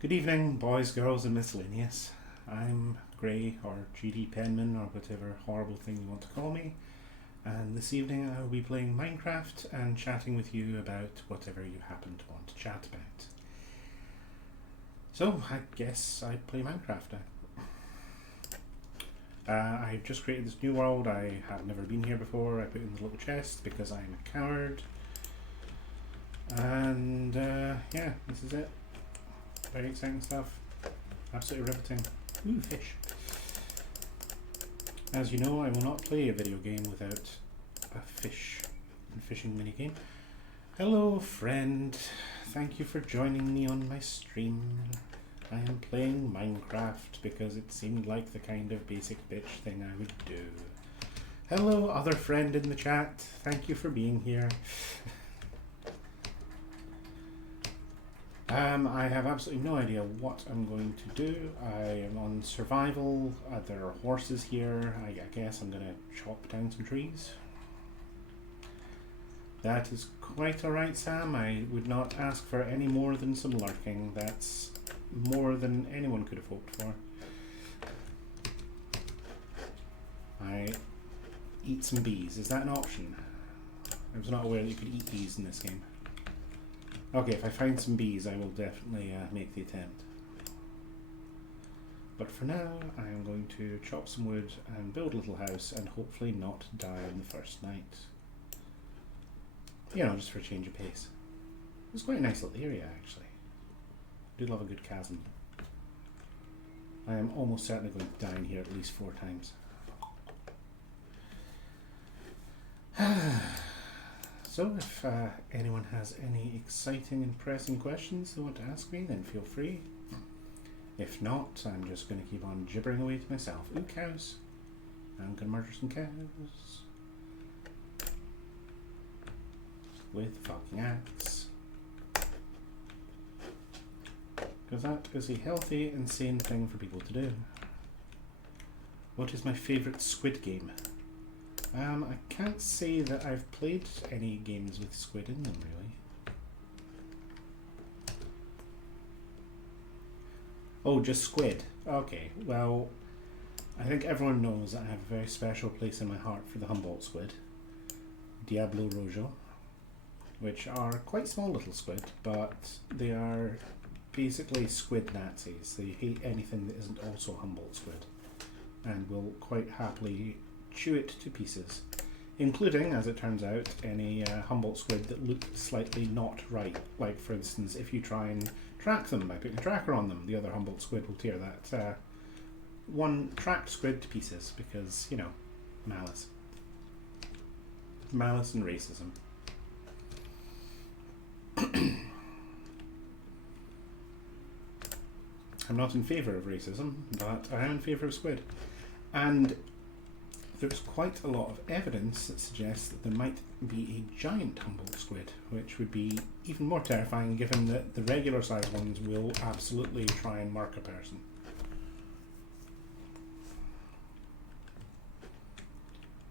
Good evening, boys, girls, and miscellaneous. I'm Gray, or GD Penman, or whatever horrible thing you want to call me, and this evening I will be playing Minecraft and chatting with you about whatever you happen to want to chat about. So, I guess I play Minecraft now. I've just created this new world. I have never been here before. I put it in the little chest because I'm a coward. And yeah, this is it. Very exciting stuff. Absolutely riveting. Ooh, fish. As you know, I will not play a video game without a fish and fishing minigame. Hello, friend. Thank you for joining me on my stream. I am playing Minecraft because it seemed like the kind of basic bitch thing I would do. Hello, other friend in the chat. Thank you for being here. I have absolutely no idea what I'm going to do. I am on survival. There are horses here. I guess I'm going to chop down some trees. That is quite alright, Sam. I would not ask for any more than some lurking. That's more than anyone could have hoped for. I eat some bees. Is that an option? I was not aware that you could eat bees in this game. Okay, if I find some bees, I will definitely make the attempt. But for now, I am going to chop some wood and build a little house and hopefully not die on the first night. You know, just for a change of pace. It's quite a nice little area, actually. I do love a good chasm. I am almost certainly going to die in here at least 4 times. So if anyone has any exciting and pressing questions they want to ask me, then feel free. If not, I'm just going to keep on gibbering away to myself. Ooh, cows. I'm going to murder some cows. With the fucking axe. Because that is a healthy and sane thing for people to do. What is my favourite squid game? I can't say that I've played any games with squid in them, really. Oh, just squid. Okay, well, I think everyone knows that I have a very special place in my heart for the Humboldt squid. Diablo Rojo. Which are quite small little squid, but they are basically squid Nazis. They hate anything that isn't also Humboldt squid, and will quite happily chew it to pieces, including, as it turns out, any Humboldt squid that look slightly not right. Like, for instance, if you try and track them by putting a tracker on them, the other Humboldt squid will tear that one tracked squid to pieces because, you know, malice. Malice and racism. I'm not in favour of racism, but I am in favour of squid. And there's quite a lot of evidence that suggests that there might be a giant Humboldt squid, which would be even more terrifying given that the regular sized ones will absolutely try and mark a person.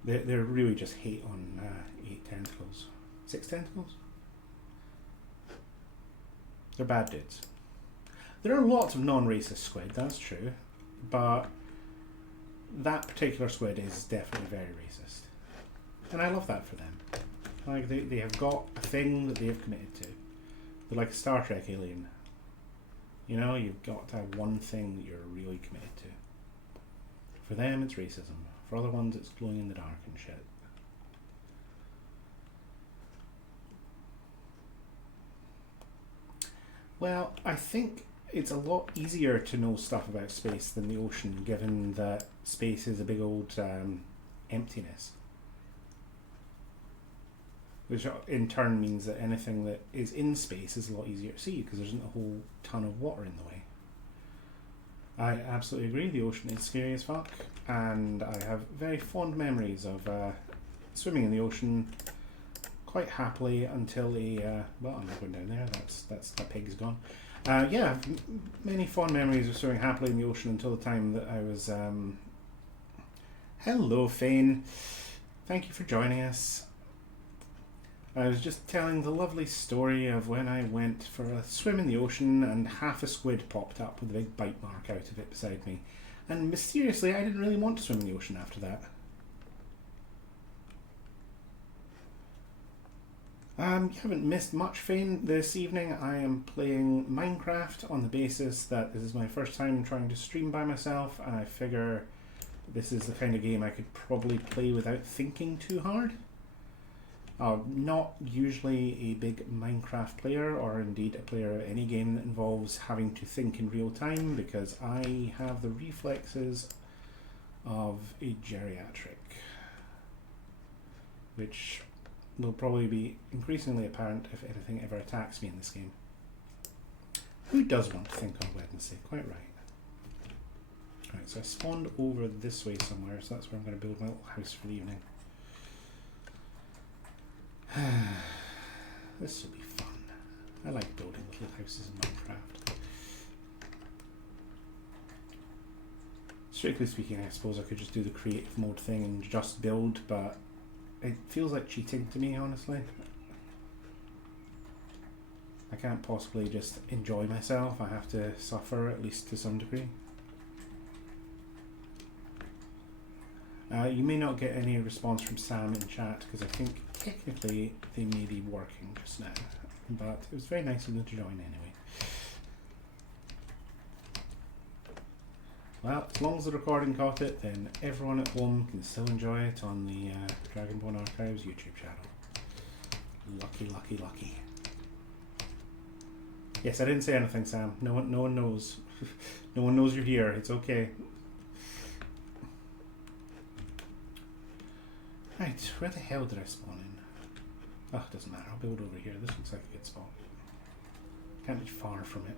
They're really just hate on 8 tentacles. 6 tentacles? They're bad dudes. There are lots of non-racist squid, that's true, but that particular squid is definitely very racist. And I love that for them. Like, they have got a thing that they have committed to. They're like a Star Trek alien. You know, you've got to have one thing that you're really committed to. For them, it's racism. For other ones, it's glowing in the dark and shit. Well, I think it's a lot easier to know stuff about space than the ocean, given that space is a big old emptiness. Which in turn means that anything that is in space is a lot easier to see because there isn't a whole ton of water in the way. I absolutely agree, the ocean is scary as fuck, and I have very fond memories of swimming in the ocean quite happily until well, I'm not going down there, that pig's gone. Yeah, many fond memories of swimming happily in the ocean until the time that I was... Hello, Fane. Thank you for joining us. I was just telling the lovely story of when I went for a swim in the ocean and half a squid popped up with a big bite mark out of it beside me. And mysteriously, I didn't really want to swim in the ocean after that. You haven't missed much, Fane. This evening I am playing Minecraft on the basis that this is my first time trying to stream by myself, and I figure this is the kind of game I could probably play without thinking too hard. Not usually a big Minecraft player, or indeed a player of any game that involves having to think in real time, because I have the reflexes of a geriatric, which will probably be increasingly apparent if anything ever attacks me in this game. Who does want to think on Wednesday? Quite right. Right, so I spawned over this way somewhere, so that's where I'm going to build my little house for the evening. This will be fun. I like building little houses in Minecraft. Strictly speaking, I suppose I could just do the creative mode thing and just build, but it feels like cheating to me, honestly. I can't possibly just enjoy myself. I have to suffer, at least to some degree. You may not get any response from Sam in chat, because I think technically they may be working just now. But it was very nice of them to join anyway. Well, as long as the recording caught it, then everyone at home can still enjoy it on the Dragonborn Archives YouTube channel. Lucky, lucky, lucky. Yes, I didn't say anything, Sam. No one knows. No one knows you're here. It's okay. Right, where the hell did I spawn in? Oh, it doesn't matter. I'll build over here. This looks like a good spot. Can't be far from it.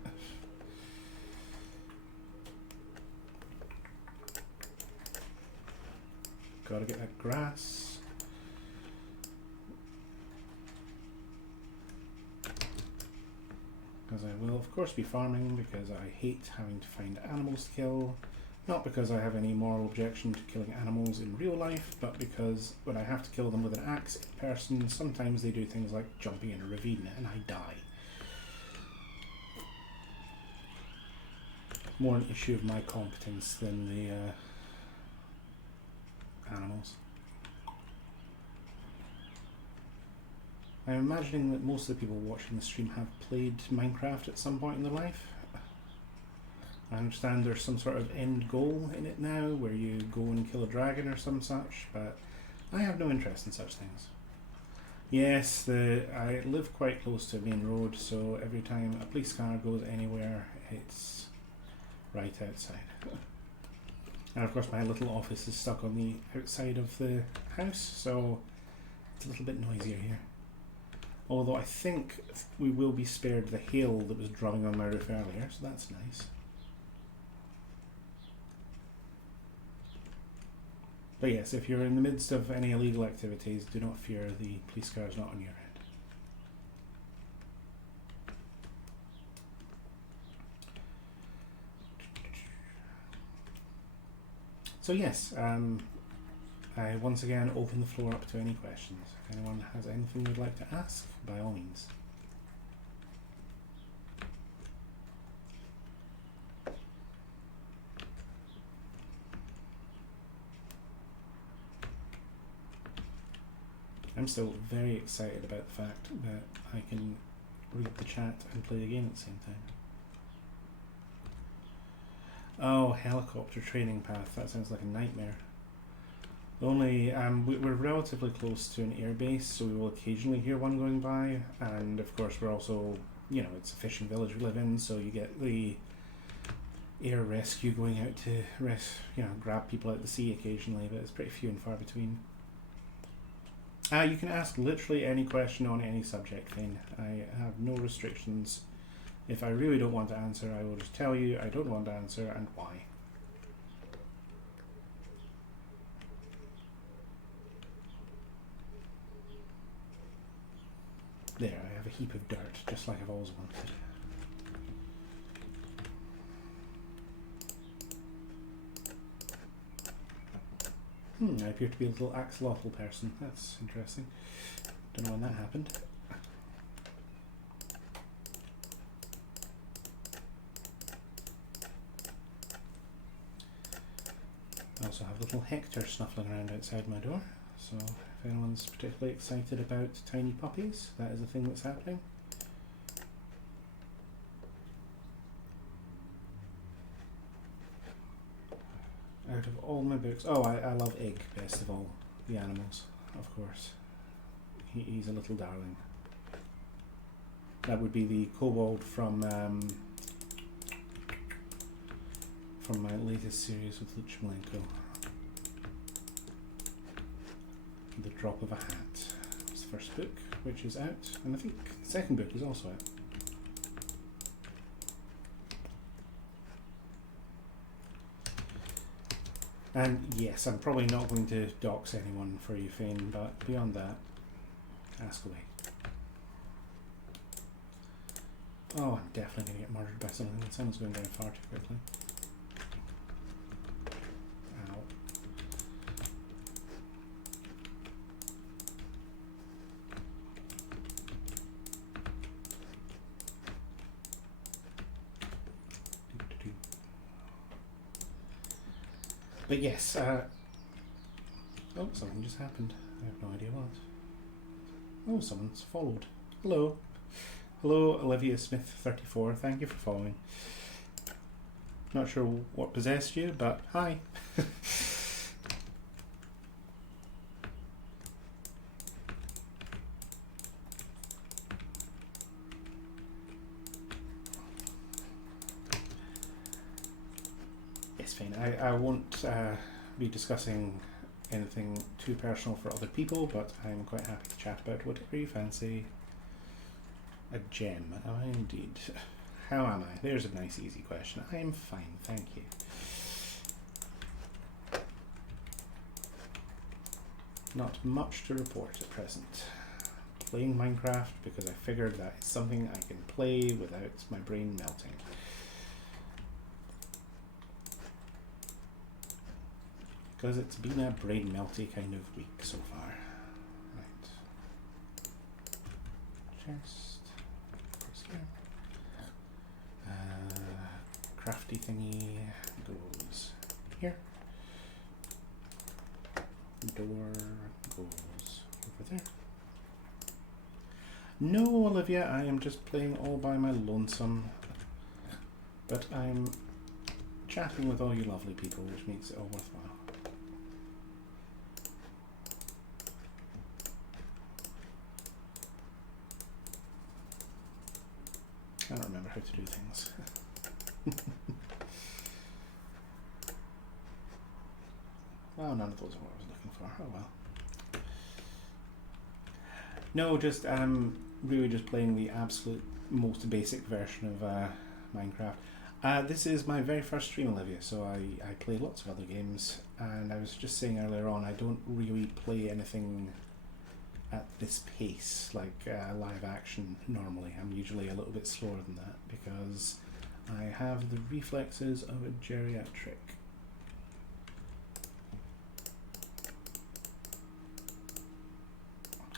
Gotta get that grass. Because I will of course be farming, because I hate having to find animals to kill. Not because I have any moral objection to killing animals in real life, but because when I have to kill them with an axe in person, sometimes they do things like jumping in a ravine and I die. More an issue of my competence than the animals. I'm imagining that most of the people watching the stream have played Minecraft at some point in their life. I understand there's some sort of end goal in it now, where you go and kill a dragon or some such, but I have no interest in such things. Yes, I live quite close to a main road, so every time a police car goes anywhere, it's right outside. And of course my little office is stuck on the outside of the house, so it's a little bit noisier here. Although I think we will be spared the hail that was drumming on my roof earlier, so that's nice. But yes, if you're in the midst of any illegal activities, do not fear, the police car is not on your end. So yes, I once again open the floor up to any questions. If anyone has anything they'd like to ask, by all means. I'm still very excited about the fact that I can read the chat and play the game at the same time. Oh, helicopter training path. That sounds like a nightmare. Only, we're relatively close to an air base, so we will occasionally hear one going by. And of course, we're also, you know, it's a fishing village we live in, so you get the air rescue going out to grab people out to sea occasionally, but it's pretty few and far between. You can ask literally any question on any subject, Fane. I have no restrictions. If I really don't want to answer, I will just tell you I don't want to answer and why. There, I have a heap of dirt, just like I've always wanted. I appear to be a little axolotl person. That's interesting. Don't know when that happened. I also have little Hector snuffling around outside my door, so if anyone's particularly excited about tiny puppies, that is a thing that's happening. Out of all my books, oh, I love Egg best of all the animals, of course. He's a little darling. That would be the kobold from my latest series with Luchmalenko. The Drop of a Hat. It's the first book, which is out, and I think the second book is also out. And yes, I'm probably not going to dox anyone for you, Fane, but beyond that, ask away. Oh, I'm definitely going to get murdered by something. The sun's going down far too quickly. Ow. But yes, oh, something just happened. I have no idea what. Oh, someone's followed. Hello. Hello, Olivia Smith 34. Thank you for following. Not sure what possessed you, but hi. Yes, fine. I won't be discussing anything too personal for other people, but I'm quite happy to chat about whatever you fancy. A gem, am I indeed? How am I? There's a nice easy question. I am fine, thank you. Not much to report at present. Playing Minecraft because I figured that it's something I can play without my brain melting. Because it's been a brain melty kind of week so far. Right. Chest. Crafty thingy goes here. Door goes over there. No, Olivia, I am just playing all by my lonesome. But I'm chatting with all you lovely people, which makes it all worthwhile. I don't remember how to do things. Well, none of those are what I was looking for. Oh well. No, just really just playing the absolute most basic version of Minecraft. This is my very first stream, Olivia, so I play lots of other games, and I was just saying earlier on, I don't really play anything at this pace, like live action normally. I'm usually a little bit slower than that, because I have the reflexes of a geriatric.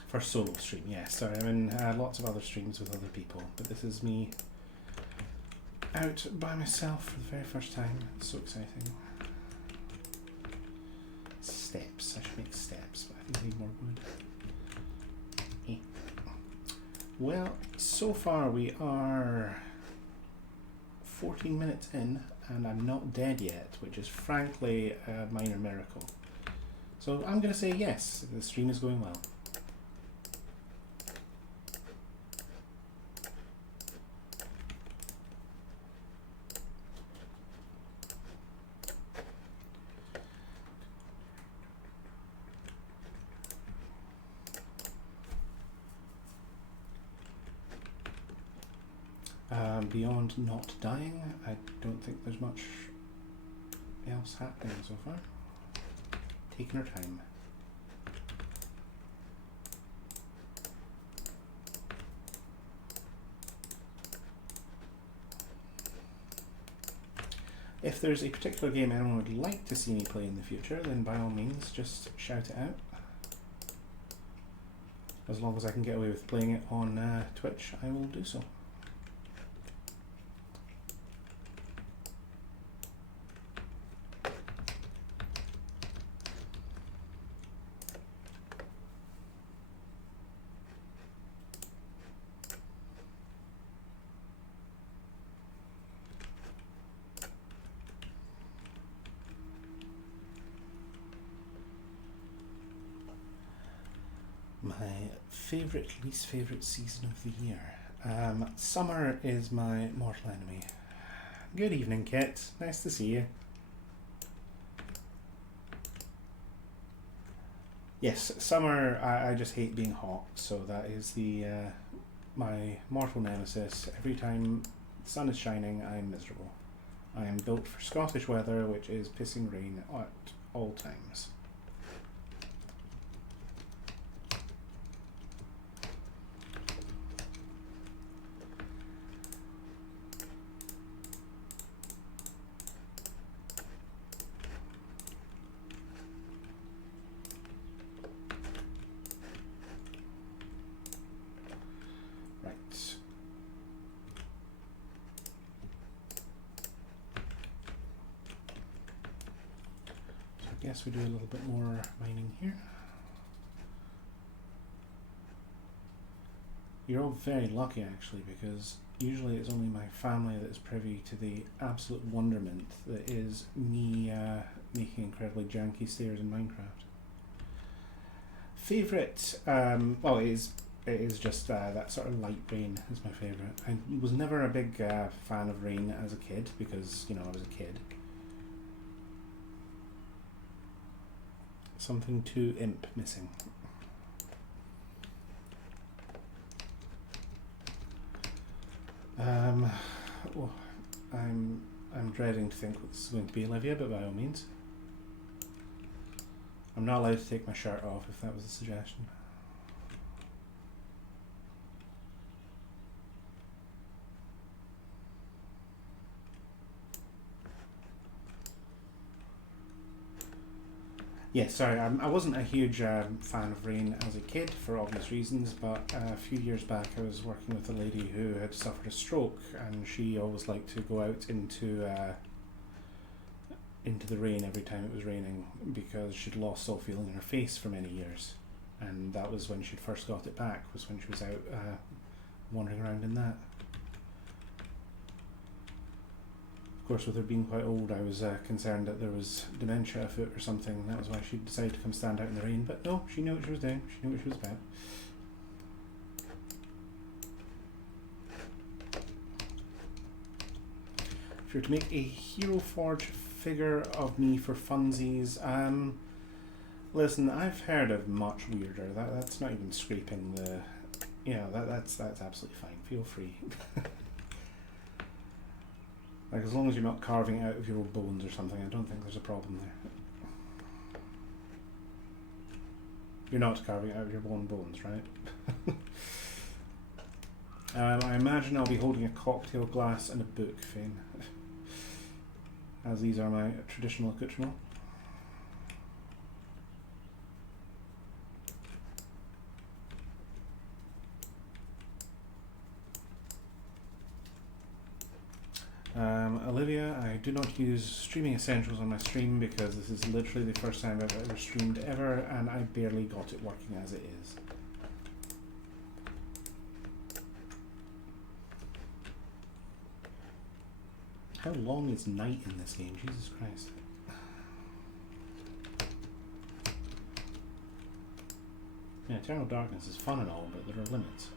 For solo stream, yes. Sorry, I'm in lots of other streams with other people, but this is me out by myself for the very first time. It's so exciting. Steps. I should make steps, but I think I need more wood. Well, so far we are 14 minutes in, and I'm not dead yet, which is frankly a minor miracle. So I'm going to say yes, the stream is going well. Beyond not dying, I don't think there's much else happening so far. Taking our time. If there's a particular game anyone would like to see me play in the future, then by all means just shout it out. as long as I can get away with playing it on Twitch, I will do so. My least favourite season of the year. Summer is my mortal enemy. Good evening, Kit. Nice to see you. Yes, summer, I just hate being hot, so that is my mortal nemesis. Every time the sun is shining, I'm miserable. I am built for Scottish weather, which is pissing rain at all times. Guess we do a little bit more mining here. You're all very lucky actually, because usually it's only my family that is privy to the absolute wonderment that is me making incredibly janky stairs in Minecraft. Favourite, well it is just that sort of light rain is my favourite. I was never a big fan of rain as a kid because, you know, I was a kid. Something too imp missing. Well, I'm dreading to think what this is going to be, Olivia, but by all means. I'm not allowed to take my shirt off if that was a suggestion. Yeah, sorry, I wasn't a huge fan of rain as a kid for obvious reasons, but a few years back I was working with a lady who had suffered a stroke, and she always liked to go out into the rain every time it was raining because she'd lost all feeling in her face for many years, and that was when she'd first got it back, was when she was out wandering around in that. Of course, with her being quite old, I was concerned that there was dementia afoot or something. That was why she decided to come stand out in the rain. But no, she knew what she was doing. She knew what she was about. If you were to make a Hero Forge figure of me for funsies, listen, I've heard of much weirder. That's not even scraping the, you know, that's absolutely fine. Feel free. Like, as long as you're not carving it out of your own bones or something, I don't think there's a problem there. You're not carving it out of your own bones, right? I imagine I'll be holding a cocktail glass and a book, Fane. As these are my traditional accoutrements. Olivia, I do not use streaming essentials on my stream because this is literally the first time I've ever streamed ever, and I barely got it working as it is. How long is night in this game? Jesus Christ. Yeah, Eternal Darkness is fun and all, but there are limits.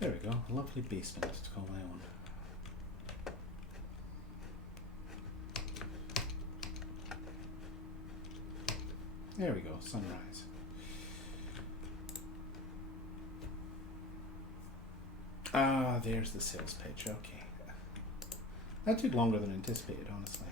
There we go, a lovely basement to call my own. There we go, sunrise. Ah, there's the sales pitch, okay. That took longer than anticipated, honestly.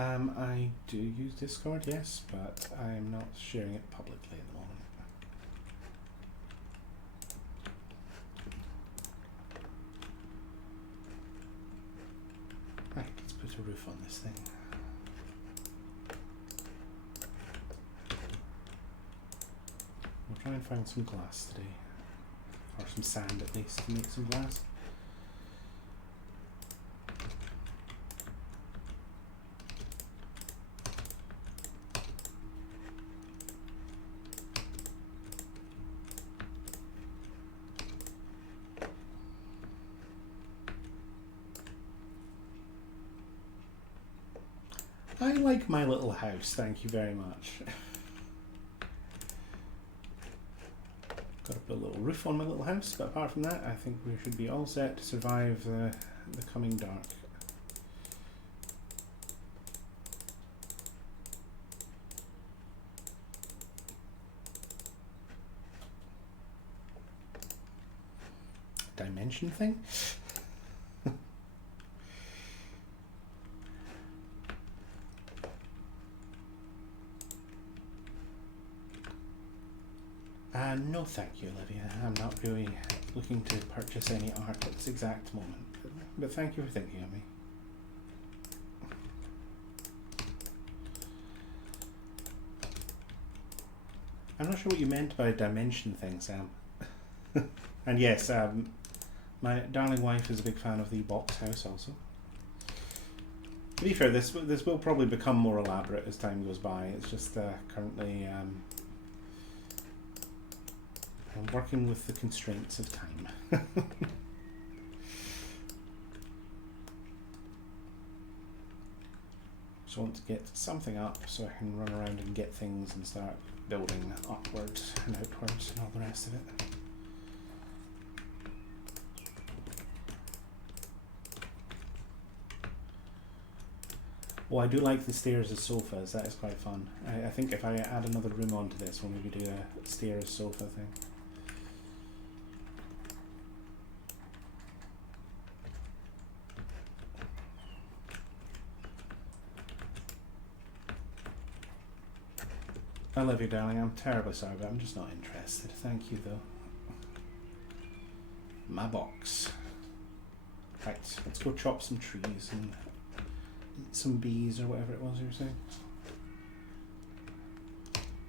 I do use Discord, yes, but I'm not sharing it publicly at the moment. Right, let's put a roof on this thing. We'll try and find some glass today. Or some sand at least to make some glass. I like my little house, thank you very much. Got to put a little roof on my little house, but apart from that, I think we should be all set to survive the coming dark. Dimension thing? No thank you, Olivia. I'm not really looking to purchase any art at this exact moment, but thank you for thinking of me. I'm not sure what you meant by dimension thing, Sam. And yes, my darling wife is a big fan of the box house also. To be fair, this will probably become more elaborate as time goes by. It's just currently I'm working with the constraints of time. So I want to get something up so I can run around and get things and start building upwards and outwards and all the rest of it. Well, I do like the stairs as sofas. That is quite fun. I think if I add another room onto this, we'll maybe do a stairs sofa thing. I love you, darling. I'm terribly sorry, but I'm just not interested. Thank you, though. My box. Right, let's go chop some trees and eat some bees or whatever it was you were saying.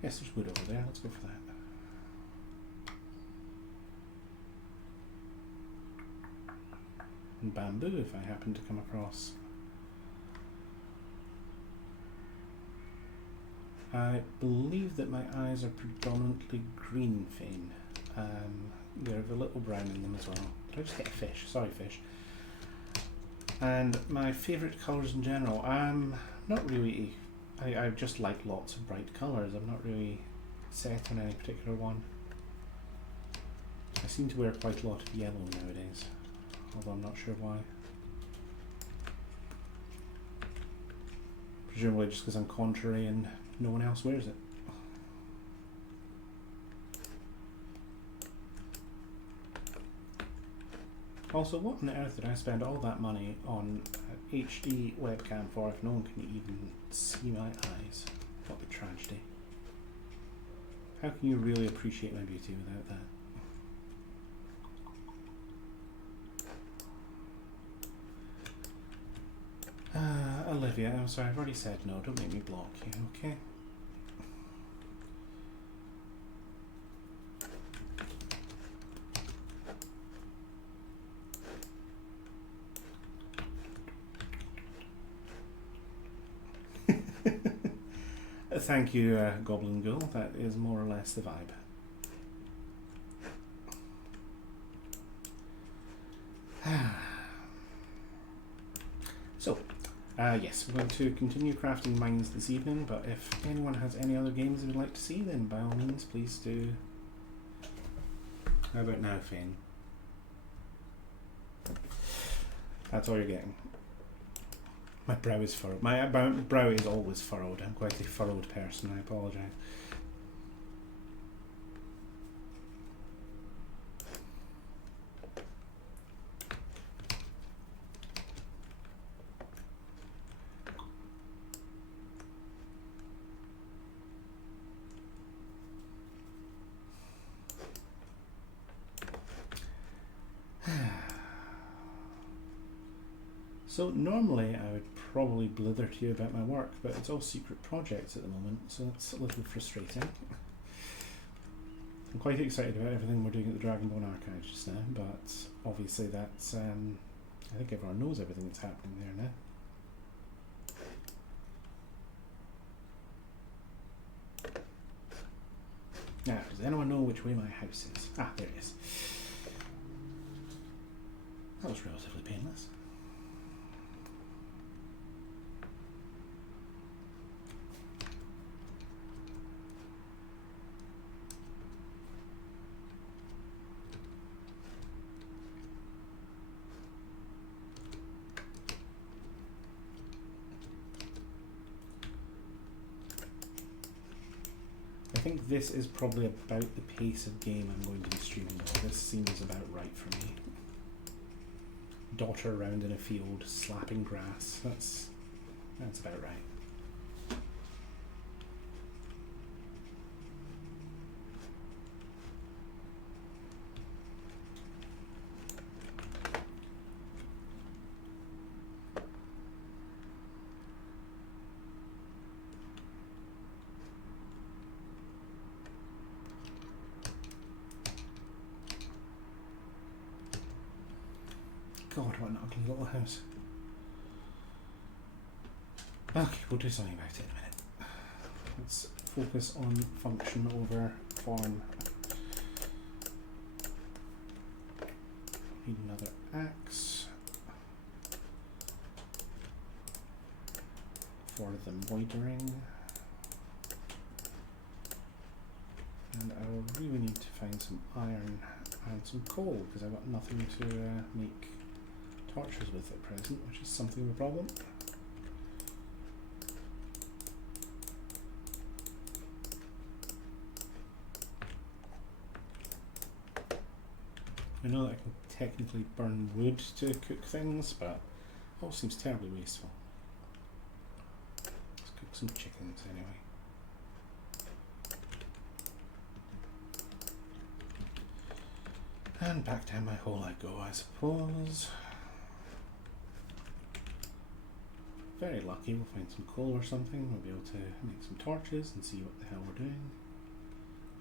Yes, there's wood over there. Let's go for that. And bamboo, if I happen to come across. I believe that my eyes are predominantly green, Fane. They have a little brown in them as well. Did I just get a fish? Sorry, fish. And my favourite colours in general, not really. I just like lots of bright colours. I'm not really set on any particular one. I seem to wear quite a lot of yellow nowadays, although I'm not sure why. Presumably just because I'm contrary and no one else wears it. Also, what on earth did I spend all that money on an HD webcam for if no one can even see my eyes? What a tragedy. How can you really appreciate my beauty without that? Olivia, I'm sorry, I've already said no, don't make me block you, okay? Thank you, Goblin Ghoul. That is more or less the vibe. So, yes, we're going to continue crafting mines this evening, but if anyone has any other games they would like to see, then by all means, please do. How about now, Fane? That's all you're getting. My brow is furrowed. My brow is always furrowed. I'm quite a furrowed person. I apologise. So normally I would probably blither to you about my work, but it's all secret projects at the moment, so it's a little frustrating. I'm quite excited about everything we're doing at the Dragonbone Archive just now, but obviously that's, I think everyone knows everything that's happening there now. Now, does anyone know which way my house is? Ah, there it is. That was relatively painless. I think this is probably about the pace of game I'm going to be streaming. This seems about right for me. Daughter around in a field, slapping grass. That's about right. God, what an ugly little house. Okay, we'll do something about it in a minute. Let's focus on function over form. Need another axe for the embroidering. And I will really need to find some iron and some coal because I've got nothing to make torches with at present, which is something of a problem. I know that I can technically burn wood to cook things, but it all seems terribly wasteful. Let's cook some chickens anyway. And back down my hole I go, I suppose. Very lucky, we'll find some coal or something, we'll be able to make some torches and see what the hell we're doing.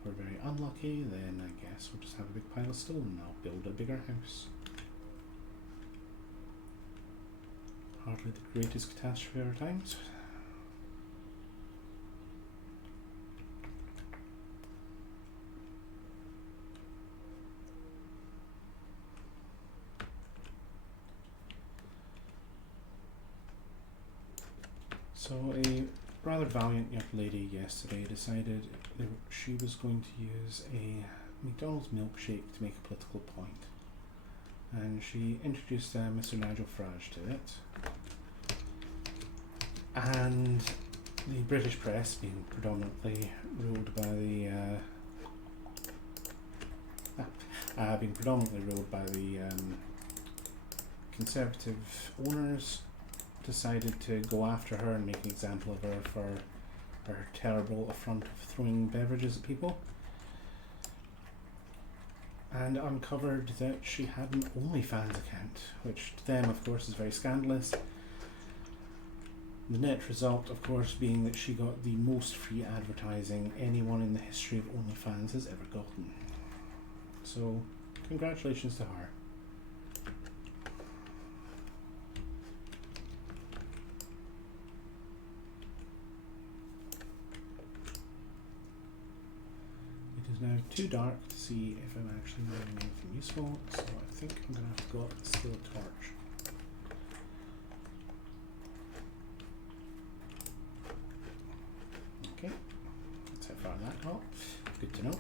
If we're very unlucky, then I guess we'll just have a big pile of stone and I'll build a bigger house. Hardly the greatest catastrophe of our times. So a rather valiant young lady yesterday decided that she was going to use a McDonald's milkshake to make a political point. And she introduced Mr. Nigel Farage to it. And the British press, being predominantly ruled by the Conservative owners, decided to go after her and make an example of her for her terrible affront of throwing beverages at people, and uncovered that she had an OnlyFans account, which to them of course is very scandalous. The net result of course being that she got the most free advertising anyone in the history of OnlyFans has ever gotten. So congratulations to her. Now too dark to see if I'm actually doing anything useful, so I think I'm going to have to go up and steal a torch. Okay, that's how far that got. Good to know.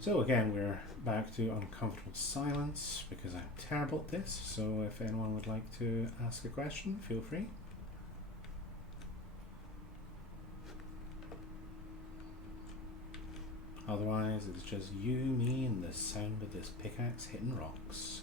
So again, we're back to uncomfortable silence because I'm terrible at this, so if anyone would like to ask a question, feel free. Otherwise, it's just you, me, and the sound of this pickaxe hitting rocks.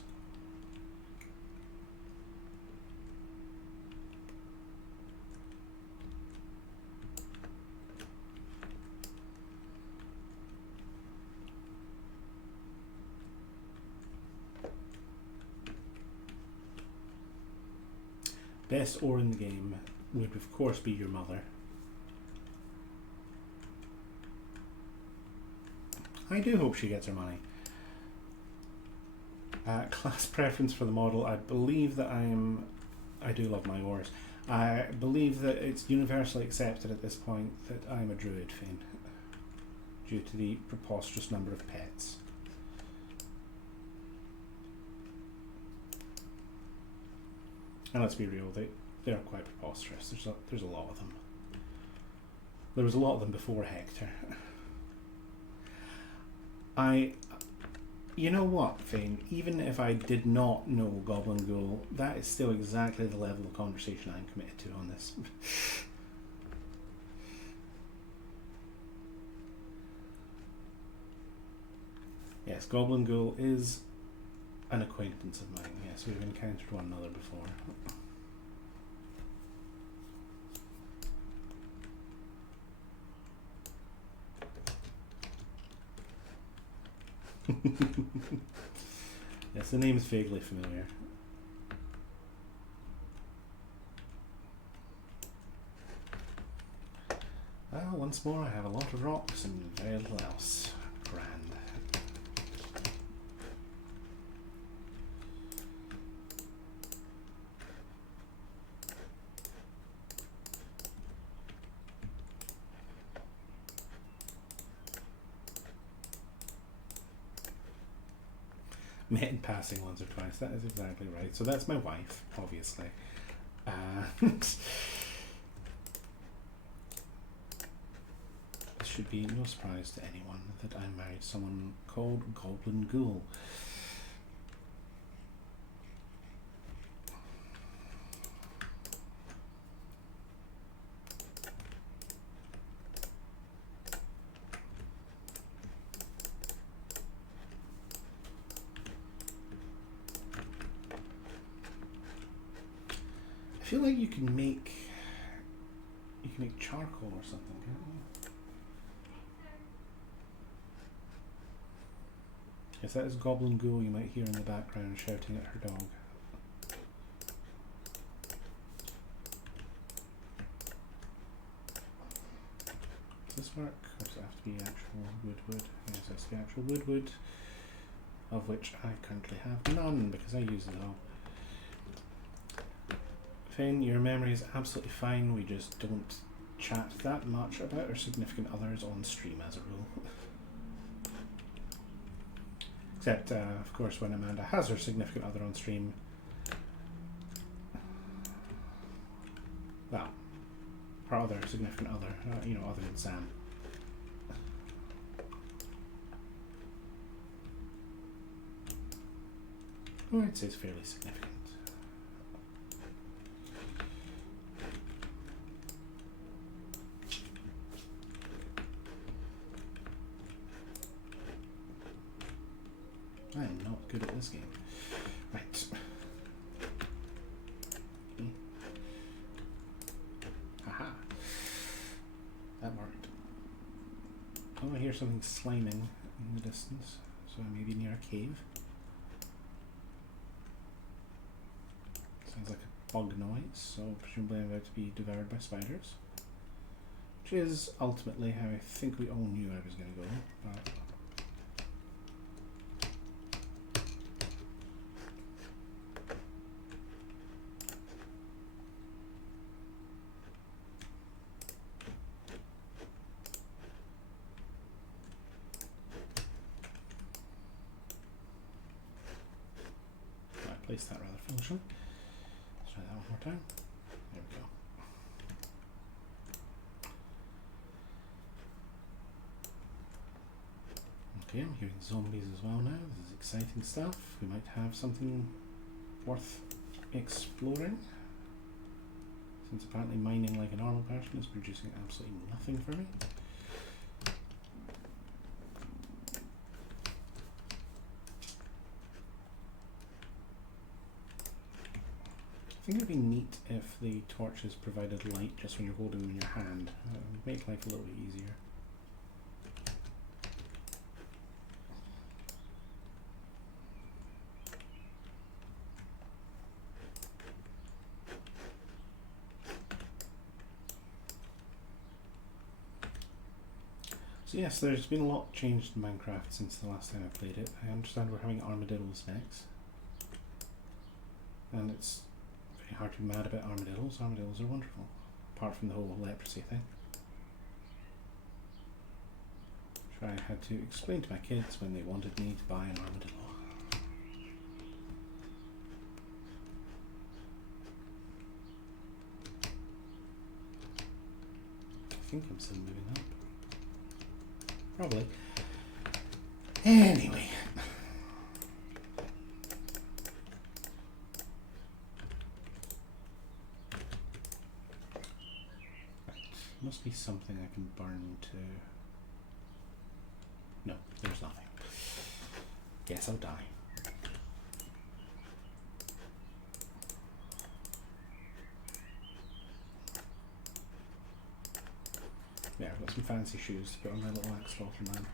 best ore in the game would of course be your mother. I do hope she gets her money. Class preference for the model. I believe that I do love my ores. I believe that it's universally accepted at this point that I'm a druid Fane, due to the preposterous number of pets. And let's be real, they are quite preposterous. There's a lot of them. There was a lot of them before Hector. You know what, Fane? Even if I did not know Goblin Ghoul, that is still exactly the level of conversation I'm committed to on this. Yes, Goblin Ghoul is an acquaintance of mine. Yes, we've encountered one another before. Yes, the name is vaguely familiar. Well, once more I have a lot of rocks and very little else. Grand. Met in passing once or twice, that is exactly right. So that's my wife, obviously. It should be no surprise to anyone that I married someone called Goblin Ghoul. I feel like you can make charcoal or something, can't you? Yes, that is Goblin Ghoul you might hear in the background shouting at her dog. Does this work? Or does it have to be actual wood? Yes, that's the actual wood, of which I currently have none because I use it all. Fane, your memory is absolutely fine, we just don't chat that much about our significant others on stream as a rule. Except, of course, when Amanda has her significant other on stream. Well, her other significant other, other than Sam. Well, I'd say it's fairly significant. I am not good at this game. Right. Haha. That worked. Oh, I hear something sliming in the distance, so I may be near a cave. Sounds like a bug noise, so presumably I'm about to be devoured by spiders. Which is ultimately how I think we all knew I was going to go. But place that rather foolishly. Let's try that one more time. There we go. Okay, I'm hearing zombies as well now. This is exciting stuff. We might have something worth exploring. Since apparently mining like a normal person is producing absolutely nothing for me. I think it would be neat if the torches provided light just when you're holding them in your hand. It would make life a little bit easier. So yes, there's been a lot changed in Minecraft since the last time I played it. I understand we're having armadillos next. And it's very hard to be mad about armadillos. Armadillos are wonderful. Apart from the whole leprosy thing. Which I had to explain to my kids when they wanted me to buy an armadillo. I think I'm still moving up. Probably. Anyway. Right. Must be something I can burn to... No, there's nothing. Guess I'll die. Yeah, I've got some fancy shoes to put on my little axe slaughter man.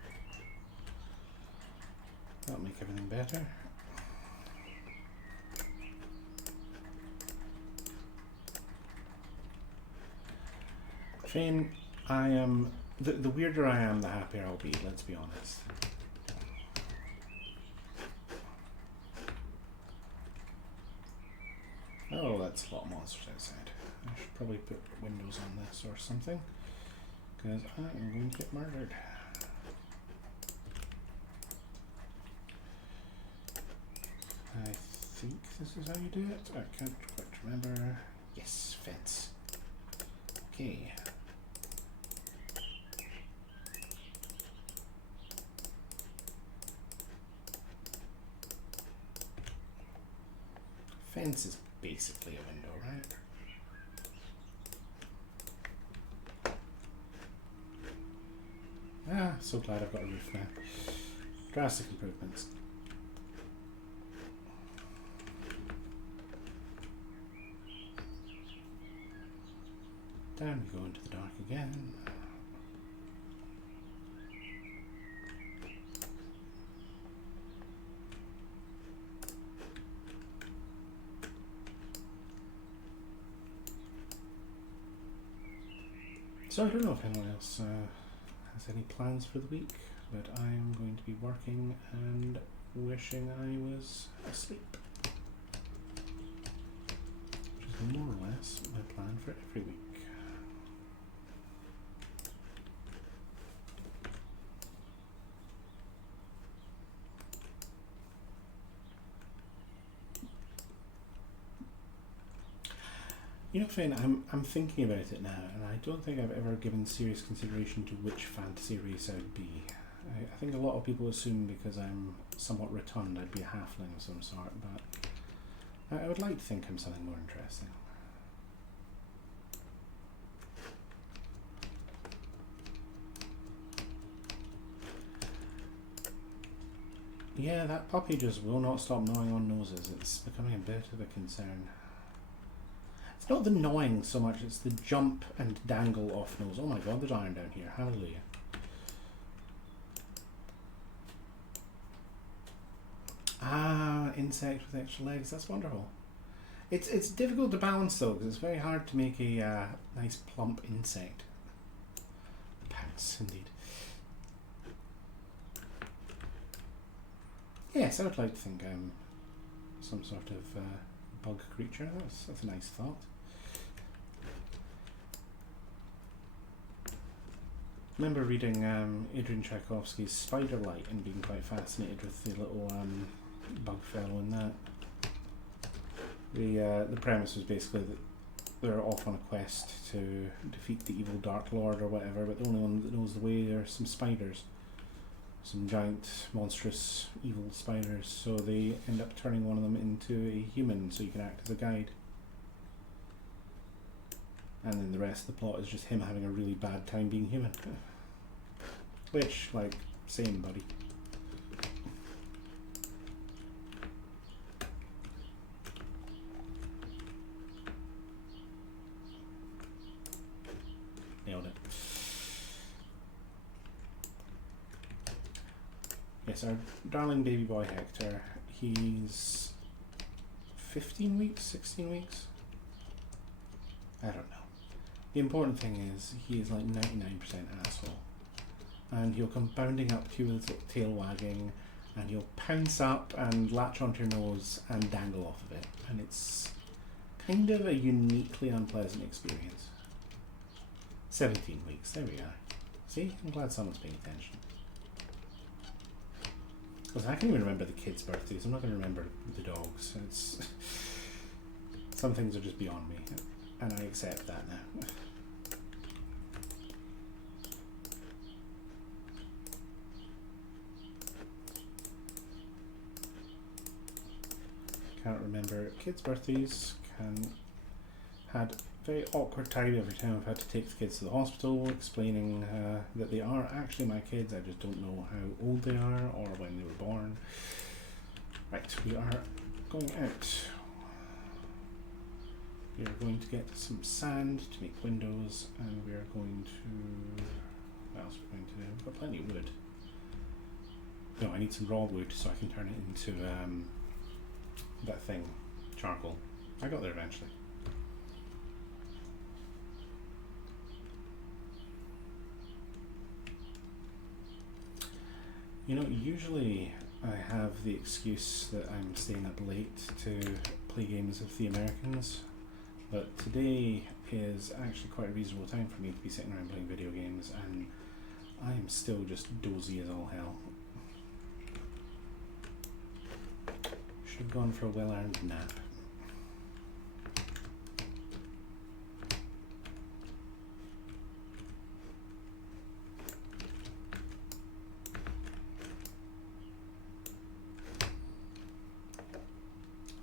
That'll make everything better. Fane, I am... The weirder I am, the happier I'll be, let's be honest. Oh, that's a lot of monsters outside. I should probably put windows on this or something. Because I am going to get murdered. I think this is how you do it. I can't quite remember. Yes, fence. Okay. Fence is basically a window, right? Ah, so glad I've got a roof now. Drastic improvements. Down we go into the dark again. So I don't know if anyone else has any plans for the week, but I am going to be working and wishing I was asleep. Which is more or less my plan for every week. You know, Finn, I'm thinking about it now, and I don't think I've ever given serious consideration to which fantasy race I would be. I think a lot of people assume because I'm somewhat rotund I'd be a halfling of some sort, but I would like to think I'm something more interesting. Yeah, that puppy just will not stop gnawing on noses. It's becoming a bit of a concern. It's not the gnawing so much, it's the jump and dangle off nose. Oh my god, there's iron down here. Hallelujah. Ah, insect with extra legs. That's wonderful. It's difficult to balance though, because it's very hard to make a nice plump insect. Pounce, indeed. Yes, I would like to think I'm some sort of bug creature. That's a nice thought. I remember reading Adrian Tchaikovsky's Spider Light and being quite fascinated with the little bug fellow in that. The premise was basically that they're off on a quest to defeat the evil Dark Lord or whatever, but the only one that knows the way are some spiders. Some giant, monstrous, evil spiders, so they end up turning one of them into a human so you can act as a guide. And then the rest of the plot is just him having a really bad time being human. Which, like, same buddy. Nailed it. Yes, our darling baby boy Hector, he's 15 weeks, 16 weeks? I don't know. The important thing is he is like 99% asshole. and he'll come bounding up to you with his little tail wagging, and he'll pounce up and latch onto your nose and dangle off of it. And it's kind of a uniquely unpleasant experience. 17 weeks, there we are. See, I'm glad someone's paying attention. Because I can't even remember the kids' birthdays. I'm not going to remember the dogs. It's some things are just beyond me, and I accept that now. Can't remember kids' birthdays. Had a very awkward time every time I've had to take the kids to the hospital, explaining that they are actually my kids. I just don't know how old they are or when they were born. Right, we are going out. We are going to get some sand to make windows, and we are going to... What else are we going to do? We've got plenty of wood. No, I need some raw wood so I can turn it into that thing, charcoal. I got there eventually. You know, usually I have the excuse that I'm staying up late to play games with the Americans, but today is actually quite a reasonable time for me to be sitting around playing video games, and I am still just dozy as all hell. Should have gone for a well-earned nap.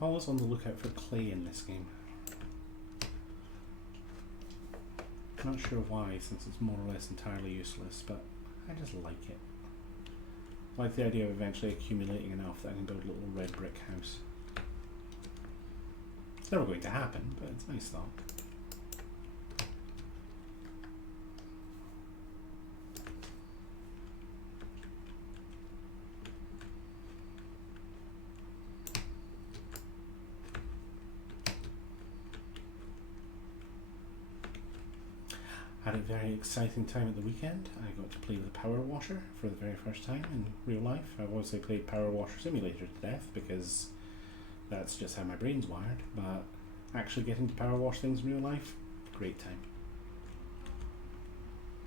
Always on the lookout for clay in this game. Not sure why, since it's more or less entirely useless, but I just like it. I like the idea of eventually accumulating enough that I can build a little red brick house. It's never going to happen, but it's a nice thought. Had a very exciting time at the weekend. I got to play with a power washer for the very first time in real life. I've obviously played Power Washer Simulator to death because that's just how my brain's wired, but actually getting to power wash things in real life, great time.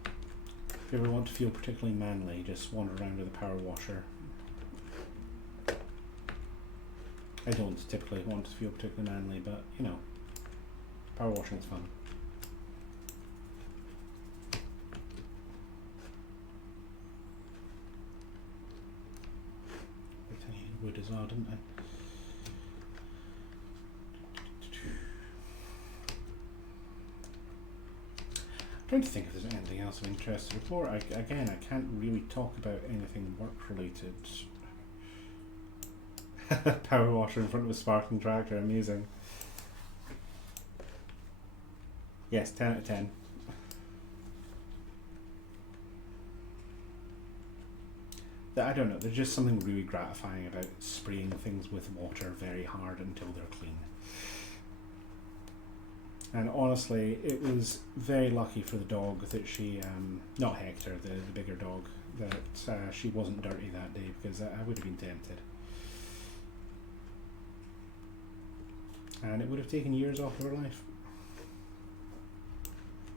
If you ever want to feel particularly manly, just wander around with a power washer. I don't typically want to feel particularly manly, but you know, power washing is fun. Wood as well, didn't I? I'm trying to think if there's anything else of interest to report. Again, I can't really talk about anything work related. Power washer in front of a sparking tractor, amusing. Yes, 10 out of 10. I don't know, there's just something really gratifying about spraying things with water very hard until they're clean. And honestly, it was very lucky for the dog that she, not Hector, the bigger dog, that she wasn't dirty that day, because I would have been tempted. And it would have taken years off of her life.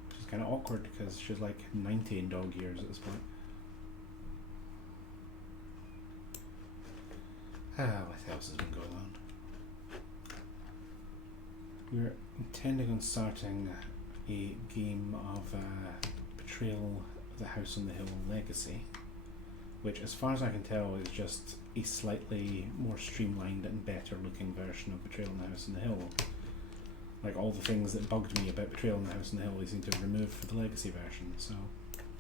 Which is kind of awkward, because she's like 90 in dog years at this point. What else has been going on? We're intending on starting a game of Betrayal of the House on the Hill Legacy, which as far as I can tell is just a slightly more streamlined and better looking version of Betrayal on the House on the Hill. Like all the things that bugged me about Betrayal on the House on the Hill they seem to have removed for the Legacy version, so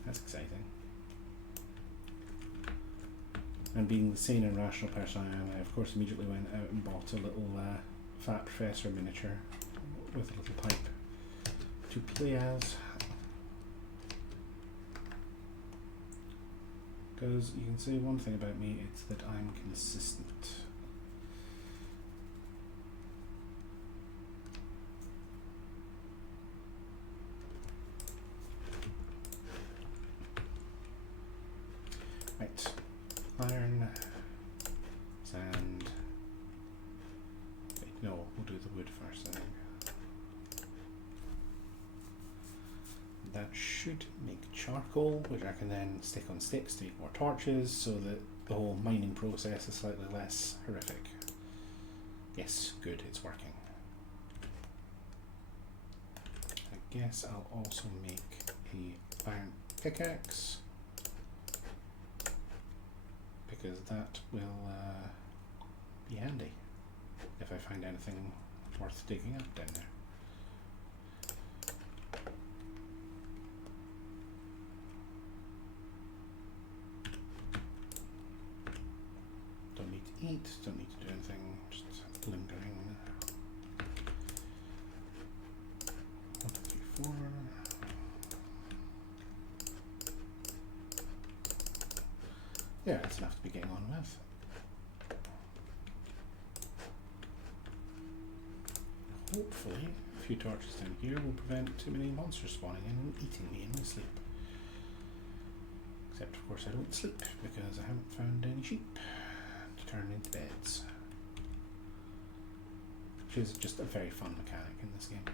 that's exciting. And being the sane and rational person I am, I of course immediately went out and bought a little Fat Professor miniature with a little pipe to play as. Because you can say one thing about me, it's that I'm consistent. No, we'll do the wood first, I think. That should make charcoal, which I can then stick on sticks to make more torches, so that the whole mining process is slightly less horrific. Yes, good, it's working. I guess I'll also make a iron pickaxe, because that will be handy if I find anything worth digging up down there. Don't need to eat, don't need to do anything, just lingering. 1, 2, 3, 4. Yeah, that's enough to be getting on with. Hopefully, a few torches down here will prevent too many monsters spawning in and eating me in my sleep. Except, of course, I don't sleep because I haven't found any sheep to turn into beds. Which is just a very fun mechanic in this game.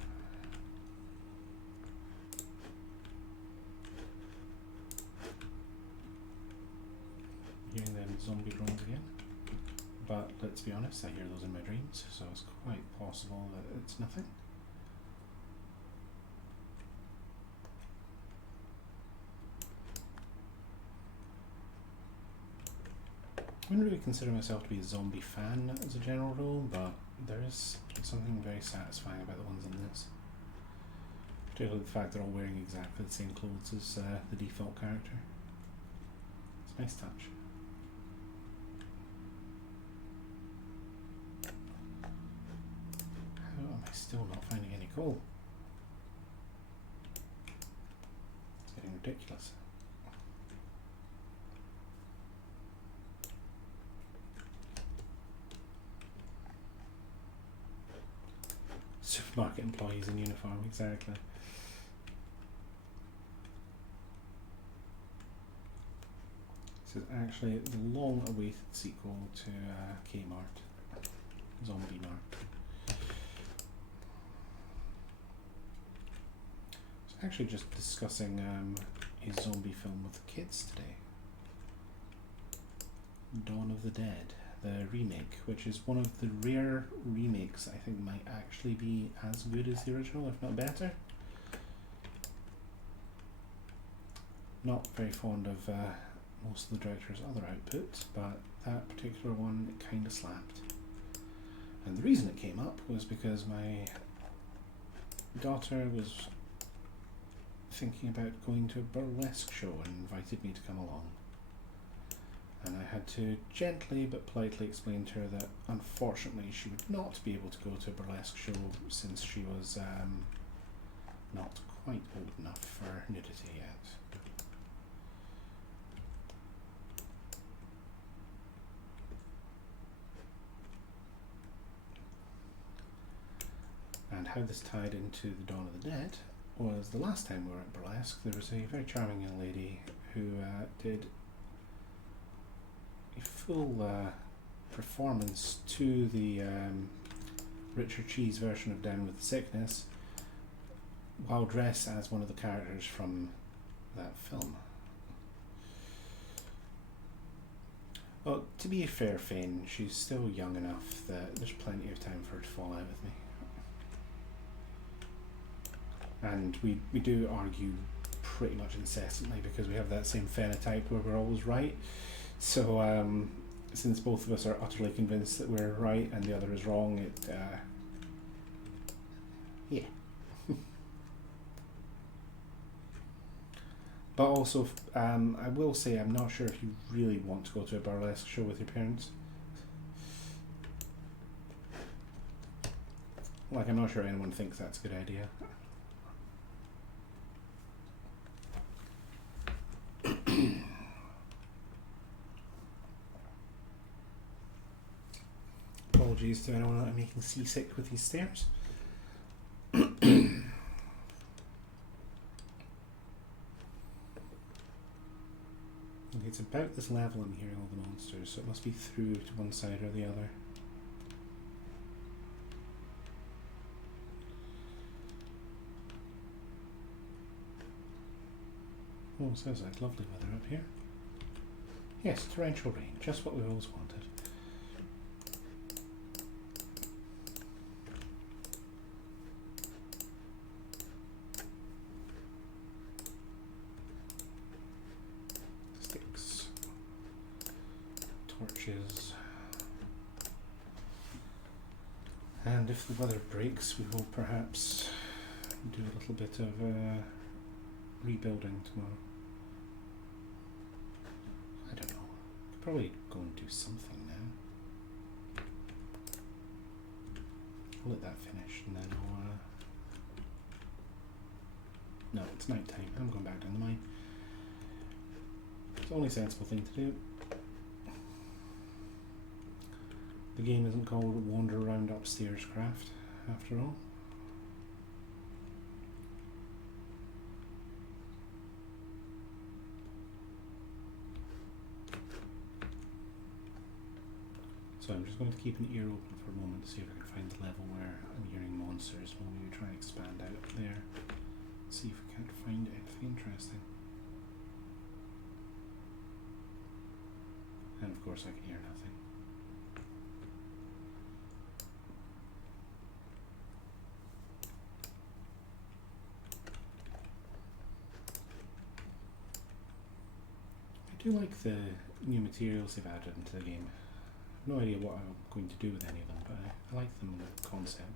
Hearing them zombie drones again. But let's be honest, I hear those in my dreams, so it's quite possible that it's nothing. I wouldn't really consider myself to be a zombie fan as a general rule, but there is something very satisfying about the ones in this. Particularly the fact they're all wearing exactly the same clothes as the default character. It's a nice touch. How am I still not finding any coal? It's getting ridiculous. Supermarket employees in uniform, exactly. This is actually the long-awaited sequel to Kmart, Zombie Mart. I was actually just discussing a zombie film with the kids today. Dawn of the Dead, the remake, which is one of the rare remakes I think might actually be as good as the original, if not better. Not very fond of most of the director's other output, but that particular one, it kind of slapped. And the reason it came up was because my daughter was thinking about going to a burlesque show and invited me to come along. And I had to gently but politely explain to her that unfortunately she would not be able to go to a burlesque show since she was not quite old enough for nudity yet. And how this tied into the Dawn of the Dead was the last time we were at burlesque, there was a very charming young lady who did a full performance to the Richard Cheese version of Down with the Sickness while dressed as one of the characters from that film. Well, to be fair, Fane, she's still young enough that there's plenty of time for her to fall out with me. And we do argue pretty much incessantly because we have that same phenotype where we're always right. So since both of us are utterly convinced that we're right and the other is wrong, it yeah. But also, I will say I'm not sure if you really want to go to a burlesque show with your parents. Like, I'm not sure anyone thinks that's a good idea. Apologies to anyone that I'm making seasick with these stairs. It's about this level I'm hearing all the monsters, so it must be through to one side or the other. Oh, sounds like lovely weather up here. Yes, torrential rain, just what we always wanted. Sticks, torches, and if the weather breaks, we will perhaps do a little bit of rebuilding tomorrow. I don't know. Could probably go and do something now. I'll let that finish and then I'll no, it's night time. I'm going back down the mine. It's the only sensible thing to do. The game isn't called Wander Around Upstairs Craft, after all. So I'm just going to keep an ear open for a moment to see if I can find the level where I'm hearing monsters. We'll maybe try and expand out there. See if we can't find anything interesting. And of course I can hear nothing. I do like the new materials they've added into the game. I have no idea what I'm going to do with any of them, but I like them in the concept.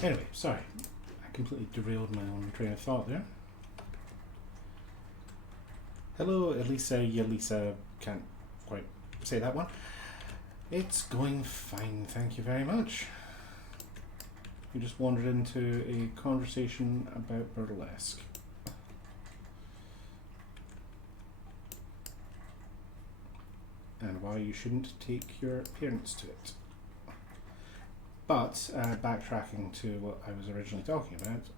Anyway, sorry, I completely derailed my own train of thought there. Hello, Elisa, Yelisa, can't quite say that one. It's going fine, thank you very much. We just wandered into a conversation about burlesque. And why you shouldn't take your parents to it. But, backtracking to what I was originally talking about,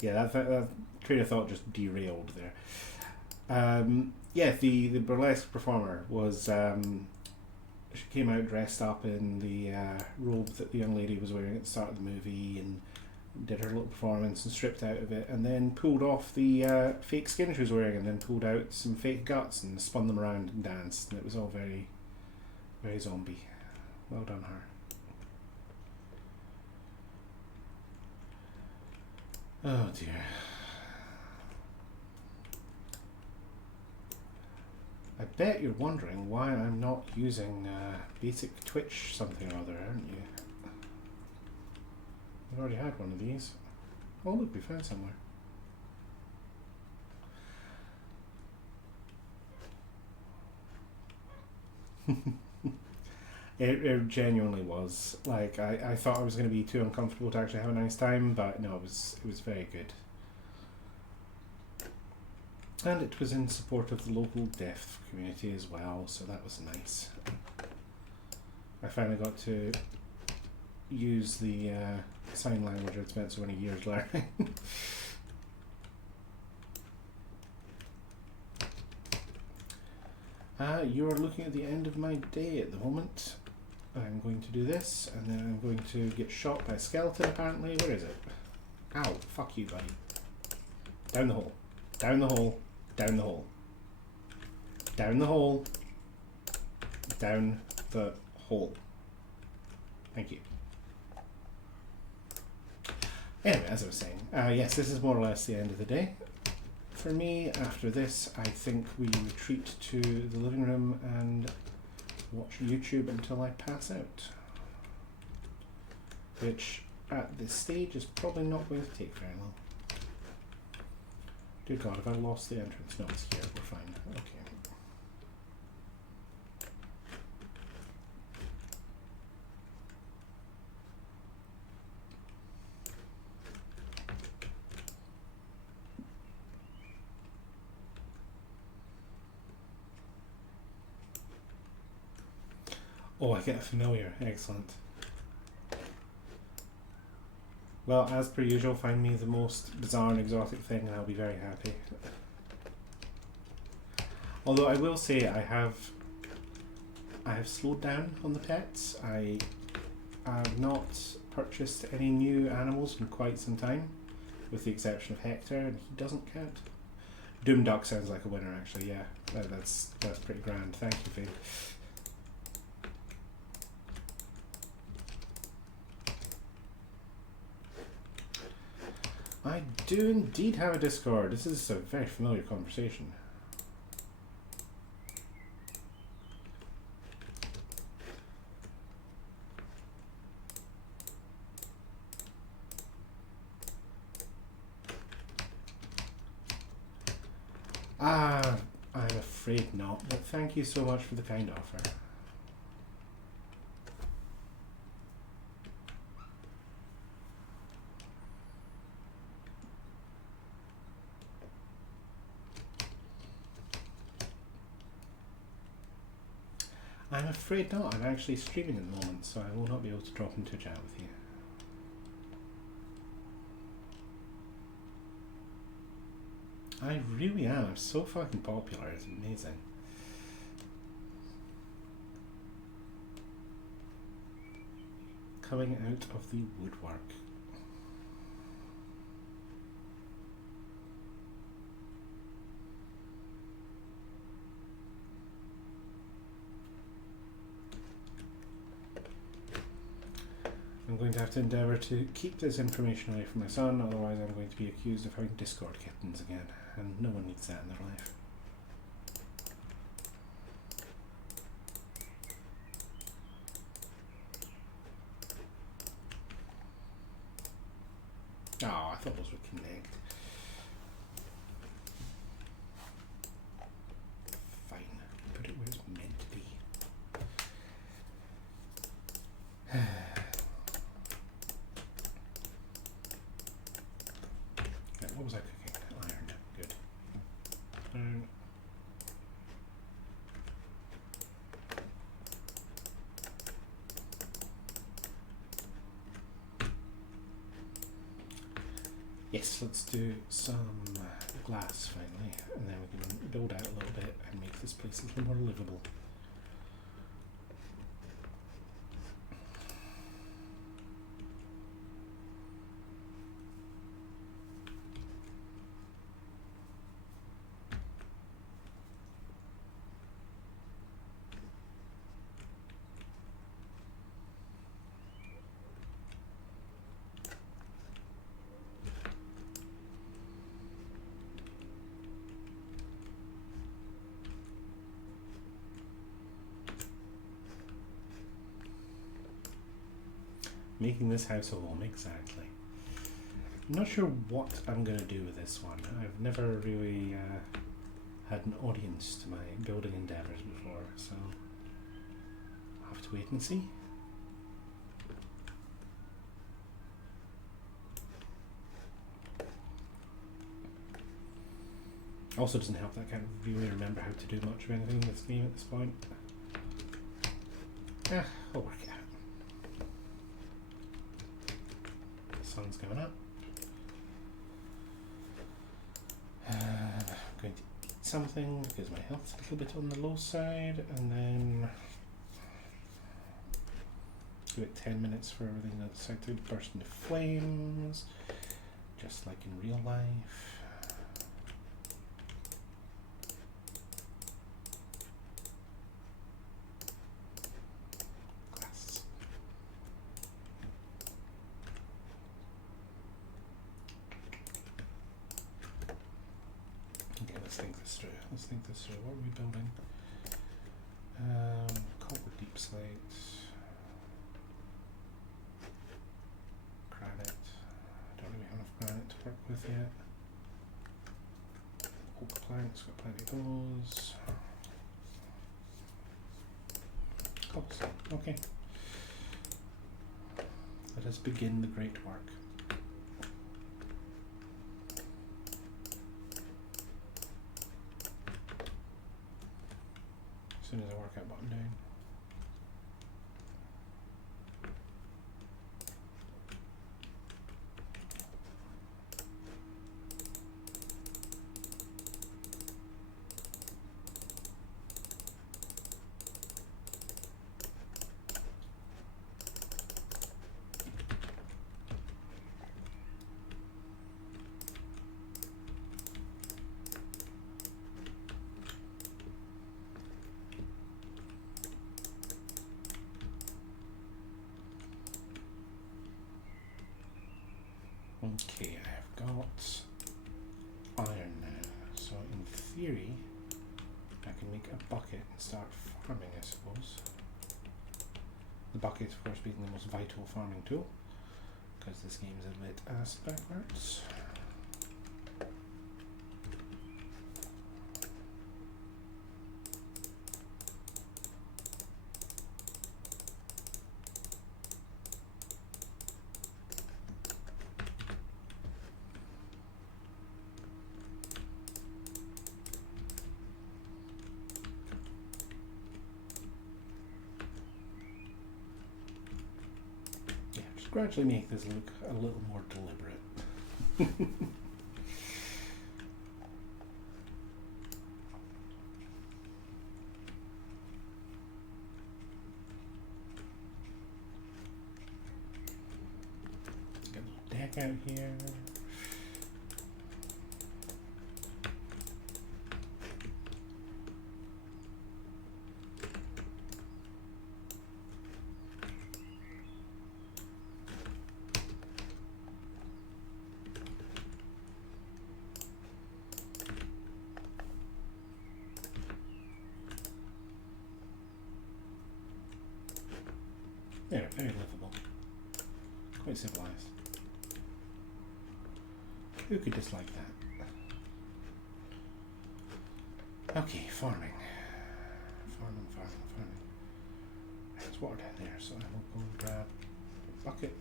yeah, that train of thought just derailed there. Yeah, the burlesque performer was, she came out dressed up in the robe that the young lady was wearing at the start of the movie and did her little performance and stripped out of it and then pulled off the fake skin she was wearing and then pulled out some fake guts and spun them around and danced, and it was all very, very zombie. Well done, her. Oh dear. I bet you're wondering why I'm not using basic Twitch something or other, aren't you? I've already had one of these. Oh look, we found somewhere. It genuinely was. Like, I thought I was going to be too uncomfortable to actually have a nice time, but no, it was very good. And it was in support of the local deaf community as well, so that was nice. I finally got to use the sign language I'd spent so many years learning. You are looking at the end of my day at the moment. I'm going to do this, and then I'm going to get shot by a skeleton apparently. Where is it? Ow, fuck you, buddy. Down the hole. Down the hole. Down the hole. Down the hole. Down the hole. Thank you. Anyway, as I was saying, yes, this is more or less the end of the day. For me, after this, I think we retreat to the living room and watch YouTube until I pass out. Which, at this stage, is probably not going to take very long. Dear God, have I lost the entrance? No, it's here. We're fine. Okay. Oh, I get a familiar. Excellent. Well, as per usual, find me the most bizarre and exotic thing and I'll be very happy. Although I will say I have slowed down on the pets. I have not purchased any new animals in quite some time, with the exception of Hector, and he doesn't count. Doomduck sounds like a winner, actually. Yeah, that's pretty grand. Thank you, Faye. I do indeed have a Discord. This is a very familiar conversation. I'm afraid not, but thank you so much for the kind offer. I'm afraid not. I'm actually streaming at the moment, so I will not be able to drop into a chat with you. I really am. I'm so fucking popular. It's amazing. Coming out of the woodwork. I'm going to have to endeavour to keep this information away from my son, otherwise I'm going to be accused of having Discord kittens again, and no one needs that in their life. Oh, I thought those would connect. Fine, put it where it's meant to be. What was I cooking? Iron. Good. Yes, let's do some glass finally, and then we can build out a little bit and make this place a little more livable. Making this house a home, exactly. I'm not sure what I'm going to do with this one. I've never really had an audience to my building endeavours before, so I'll have to wait and see. Also doesn't help that I can't really remember how to do much of anything in this game at this point. I'll work it out. Sun's going up. I'm going to eat something because my health's a little bit on the low side, and then give it 10 minutes for everything outside to burst into flames, just like in real life. Let's think this through. What are we building? Copper deep slate. Granite. I don't really have enough granite to work with yet. Oak planks, got plenty of those. Cobblestone. Okay. Let us begin the great work. As soon as I work out what I'm doing. Okay, I have got iron now, so in theory I can make a bucket and start farming, I suppose. The bucket, of course, being the most vital farming tool, because this game is a bit ass backwards. Gradually make this look a little more deliberate. Get a little deck out here. There, very livable. Quite civilized. Who could dislike that? Okay, farming. Farming. There's water down there, so I will go and grab a bucket.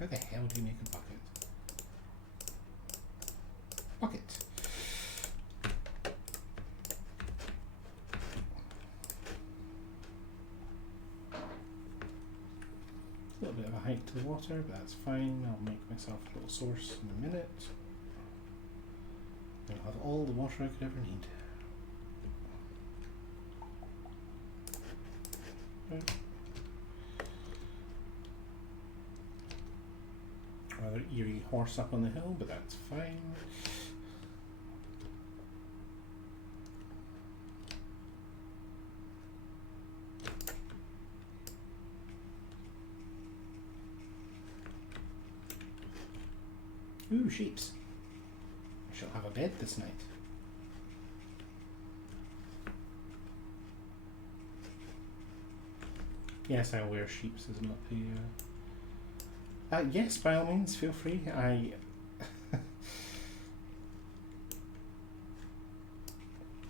How the hell do you make a bucket? Bucket. A little bit of a hike to the water, but that's fine. I'll make myself a little source in a minute. And I'll have all the water I could ever need. Right. Rather eerie horse up on the hill, but that's fine. Ooh, sheeps. I shall have a bed this night. Yes, I'll wear sheeps as not the... yes, by all means, feel free.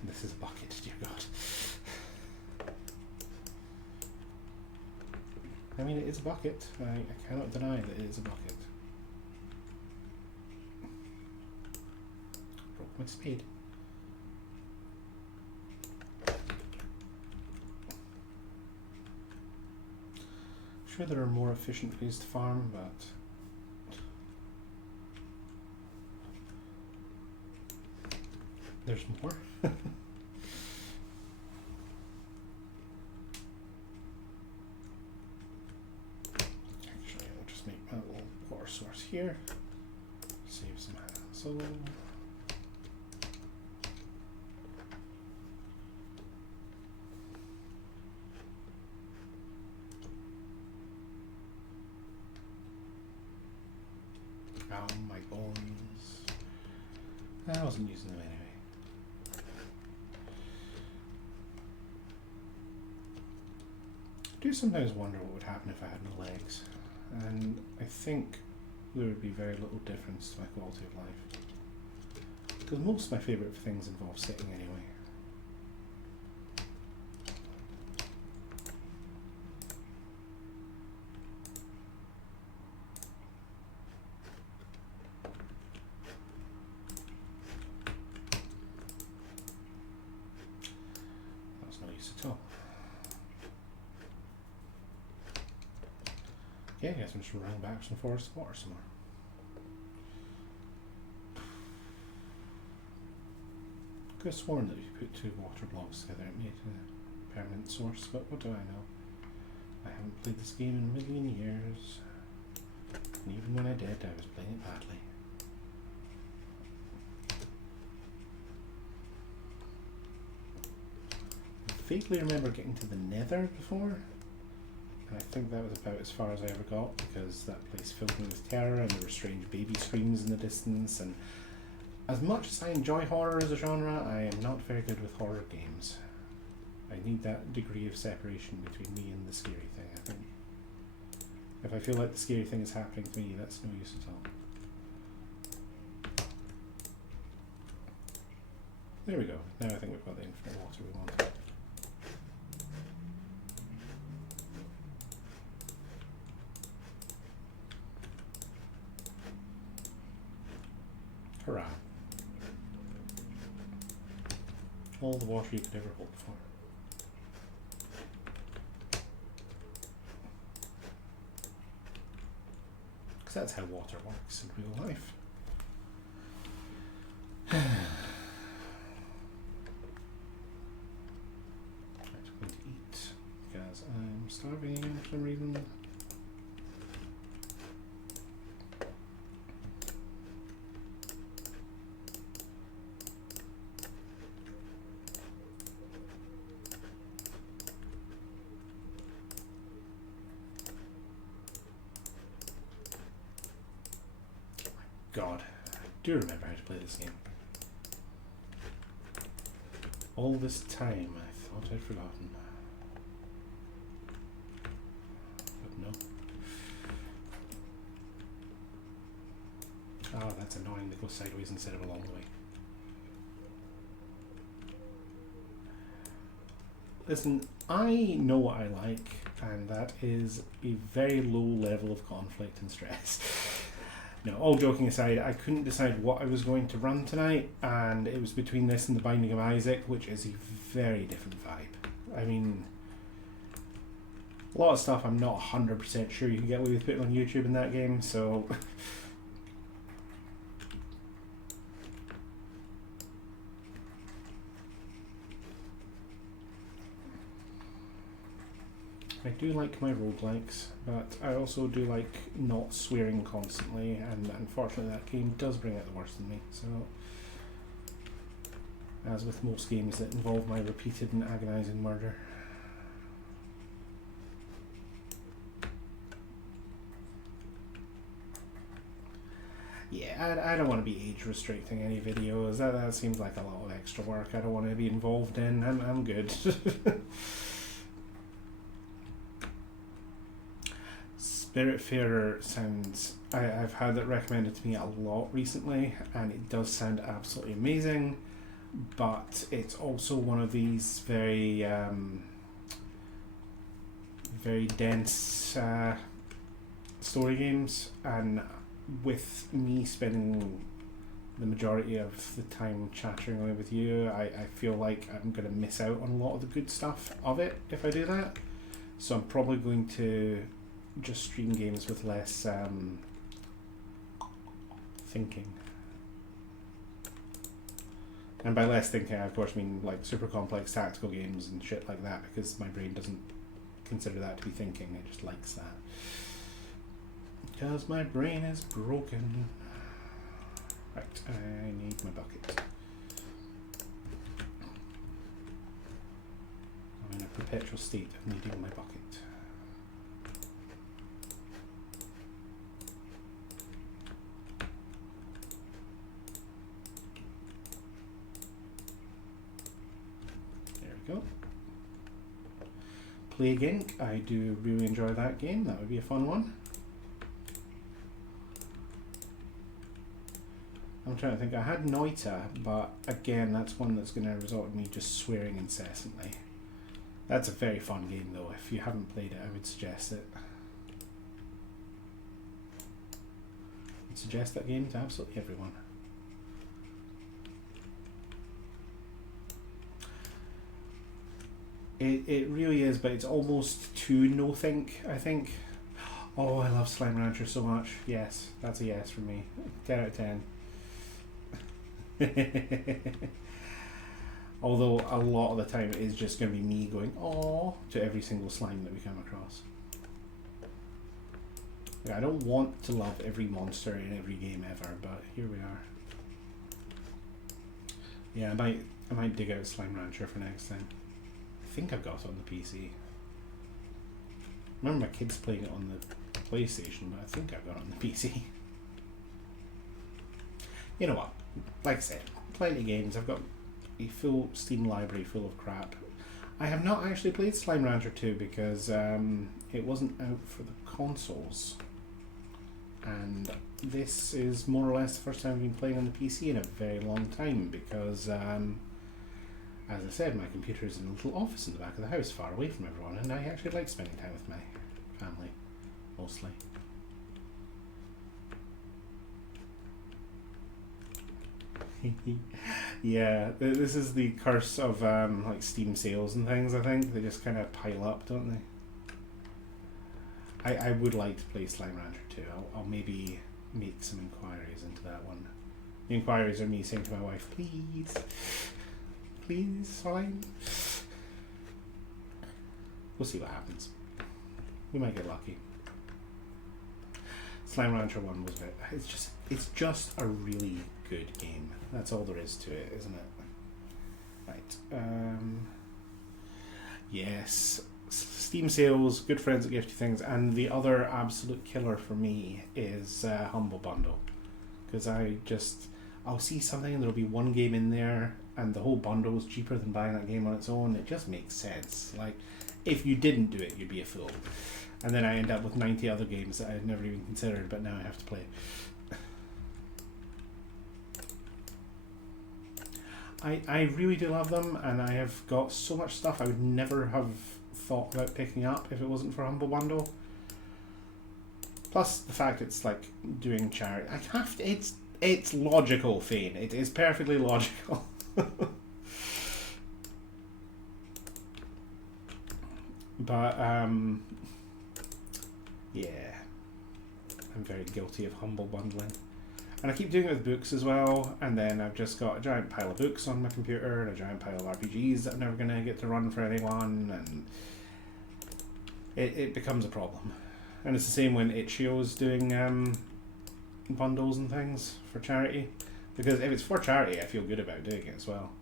This is a bucket, dear God. I mean, it is a bucket. I cannot deny that it is a bucket. Broke my spade. Sure, there are more efficient ways to farm, but there's more. Actually, I'll just make my little water source here. Save some hassle. Oh, my bones. I wasn't using them anyway. I do sometimes wonder what would happen if I had no legs, and I think there would be very little difference to my quality of life. Because most of my favourite things involve sitting anyway. At all. Okay, I guess I'm just running back some forest water somewhere. Could have sworn that if you put two water blocks together it made a permanent source, but what do I know? I haven't played this game in a million years, and even when I did, I was playing it badly. vaguely remember getting to the Nether before. And I think that was about as far as I ever got, because that place filled me with terror and there were strange baby screams in the distance. And as much as I enjoy horror as a genre, I am not very good with horror games. I need that degree of separation between me and the scary thing, I think. If I feel like the scary thing is happening to me, that's no use at all. There we go. Now I think we've got the infinite water we want. Hurrah. All the water you could ever hope for. Because that's how water works in real life. Right, I'm going to eat because I'm starving for some reason. God, I do remember how to play this game. All this time I thought I'd forgotten. But no. Oh, that's annoying. They go sideways instead of along the way. Listen, I know what I like, and that is a very low level of conflict and stress. No, all joking aside, I couldn't decide what I was going to run tonight, and it was between this and The Binding of Isaac, which is a very different vibe. I mean, a lot of stuff I'm not 100% sure you can get away with putting on YouTube in that game, so... I do like my roguelikes, but I also do like not swearing constantly, and unfortunately that game does bring out the worst in me, so... As with most games that involve my repeated and agonising murder. Yeah, I don't want to be age restricting any videos, that seems like a lot of extra work I don't want to be involved in, I'm good. Spiritfarer sounds... I've had it recommended to me a lot recently, and it does sound absolutely amazing, but it's also one of these very very dense story games, and with me spending the majority of the time chattering away with you, I feel like I'm going to miss out on a lot of the good stuff of it if I do that. So I'm probably going to just stream games with less thinking. And by less thinking, I of course mean like super complex tactical games and shit like that, because my brain doesn't consider that to be thinking, it just likes that. Because my brain is broken. Right, I need my bucket. I'm in a perpetual state of needing my bucket. Go. Plague Inc. I do really enjoy that game. That would be a fun one. I'm trying to think. I had Noita, but again, that's one that's going to result in me just swearing incessantly. That's a very fun game, though. If you haven't played it, I would suggest it. I'd suggest that game to absolutely everyone. It really is, but it's almost too no-think, I think. Oh, I love Slime Rancher so much. Yes, that's a yes for me. 10 out of 10. Although a lot of the time it is just going to be me going, "Aww," to every single slime that we come across. Yeah, I don't want to love every monster in every game ever, but here we are. Yeah, I might dig out Slime Rancher for next time. think I've got it on the PC. I remember my kids playing it on the PlayStation, but I think I've got it on the PC. You know what? Like I said, plenty of games. I've got a full Steam library full of crap. I have not actually played Slime Rancher 2 because it wasn't out for the consoles. And this is more or less the first time I've been playing on the PC in a very long time because, as I said, my computer is in a little office in the back of the house, far away from everyone, and I actually like spending time with my family, mostly. Yeah, this is the curse of like Steam sales and things. I think they just kind of pile up, don't they? I would like to play Slime Rancher 2. I'll maybe make some inquiries into that one. The inquiries are me saying to my wife, please, please, Slime. We'll see what happens. We might get lucky. Slime Rancher 1 was it. It's just a really good game. That's all there is to it, isn't it? Right. Yes. Steam sales, good friends that gift you things, and the other absolute killer for me is Humble Bundle. Because I'll see something and there'll be one game in there and the whole bundle is cheaper than buying that game on its own. It just makes sense. Like, if you didn't do it, you'd be a fool. And then I end up with 90 other games that I'd never even considered, but now I have to play. I really do love them, and I have got so much stuff I would never have thought about picking up if it wasn't for Humble Bundle. Plus the fact it's like doing charity. I have to. It's logical, Fane. It is perfectly logical. But yeah, I'm very guilty of humble bundling. And I keep doing it with books as well, and then I've just got a giant pile of books on my computer and a giant pile of RPGs that I'm never going to get to run for anyone, and it becomes a problem. And it's the same when Itch.io's doing bundles and things for charity, because if it's for charity I feel good about doing it as well.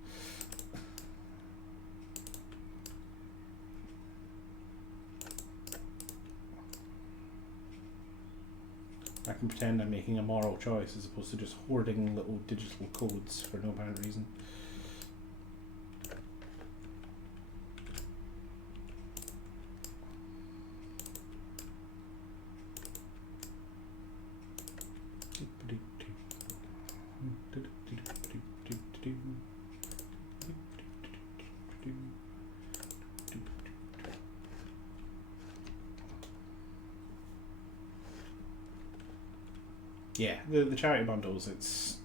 I can pretend I'm making a moral choice as opposed to just hoarding little digital codes for no apparent reason. Yeah, the charity bundles, it's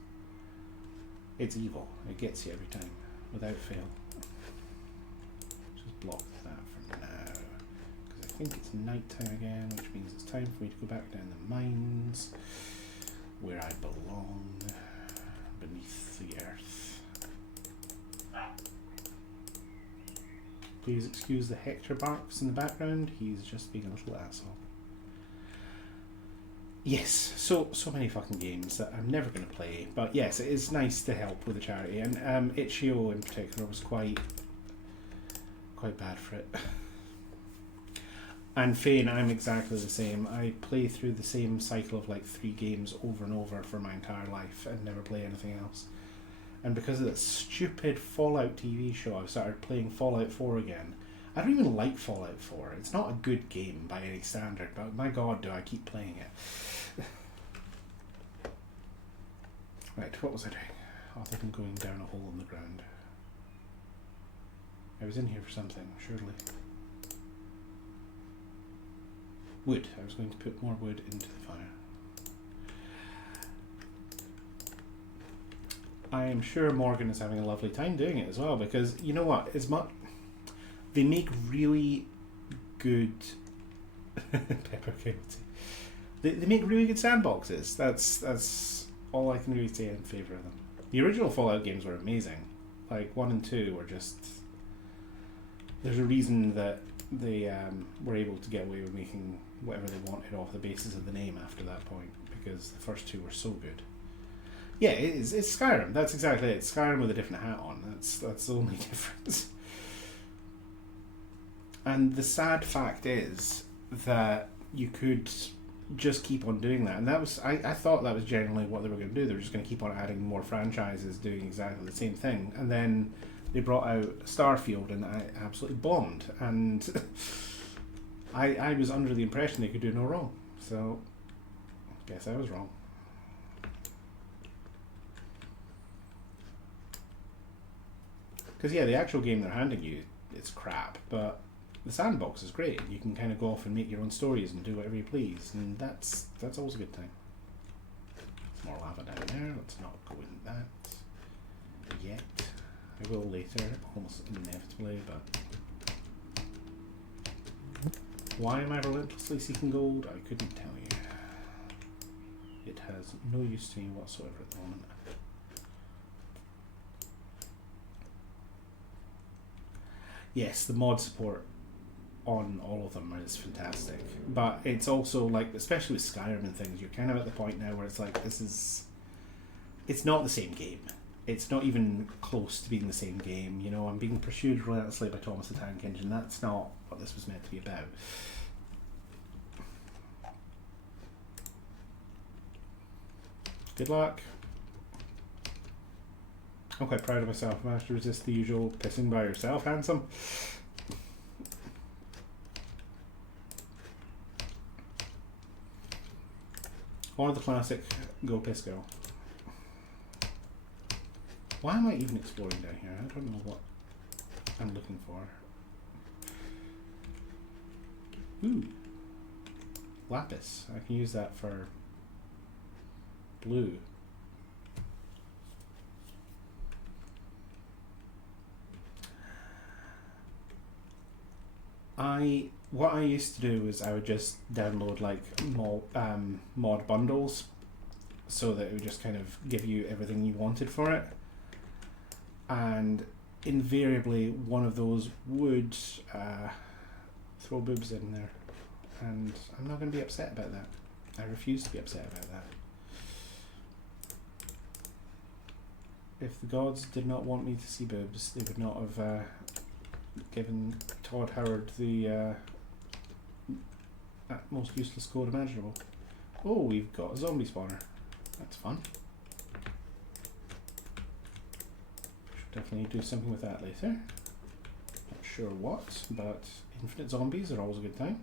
evil. It gets you every time, without fail. Just block that for now, because I think it's night time again, which means it's time for me to go back down the mines, where I belong, beneath the earth. Please excuse the Hector barks in the background, he's just being a little asshole. Yes, so many fucking games that I'm never going to play, but yes, it is nice to help with the charity, and Itch.io in particular was quite bad for it. And Fane, I'm exactly the same. I play through the same cycle of like 3 games over and over for my entire life and never play anything else. And because of that stupid Fallout TV show, I've started playing Fallout 4 again. I don't even like Fallout 4. It's not a good game by any standard, but my god, do I keep playing it. Right, what was I doing? Other than going down a hole in the ground. I was in here for something, surely. Wood. I was going to put more wood into the fire. I am sure Morgan is having a lovely time doing it as well, because you know what? They make really good pepper coyote. They make really good sandboxes. That's all I can really say in favour of them. The original Fallout games were amazing. Like 1 and 2 were just. There's a reason that they were able to get away with making whatever they wanted off the basis of the name after that point, because the first 2 were so good. Yeah, it's Skyrim. That's exactly it. It's Skyrim with a different hat on. That's the only difference. And the sad fact is that you could just keep on doing that, and that was I thought that was generally what they were going to do. They were just going to keep on adding more franchises doing exactly the same thing, and then they brought out Starfield, and I absolutely bombed, and I was under the impression they could do no wrong, so guess I was wrong. Because yeah, the actual game they're handing you, it's crap, but the sandbox is great. You can kind of go off and make your own stories and do whatever you please, and that's always a good time. There's more lava down there. Let's not go in that yet. I will later, almost inevitably, but why am I relentlessly seeking gold? I couldn't tell you. It has no use to me whatsoever at the moment. Yes, the mod support on all of them is fantastic, but it's also like, especially with Skyrim and things, you're kind of at the point now where it's like, it's not the same game. It's not even close to being the same game. You know, I'm being pursued relentlessly by Thomas the Tank Engine. That's not what this was meant to be about. Good luck. I'm quite proud of myself. I managed to resist the usual pissing by yourself, handsome. Or the classic go piss go. Why am I even exploring down here? I don't know what I'm looking for. Ooh. Lapis. I can use that for blue. What I used to do is I would just download like mod bundles, so that it would just kind of give you everything you wanted for it, and invariably one of those would throw boobs in there, and I'm not going to be upset about that. I refuse to be upset about that. If the gods did not want me to see boobs, they would not have given Todd Howard the most useless code imaginable. Oh, we've got a zombie spawner. That's fun. Should definitely do something with that later. Not sure what, but infinite zombies are always a good time.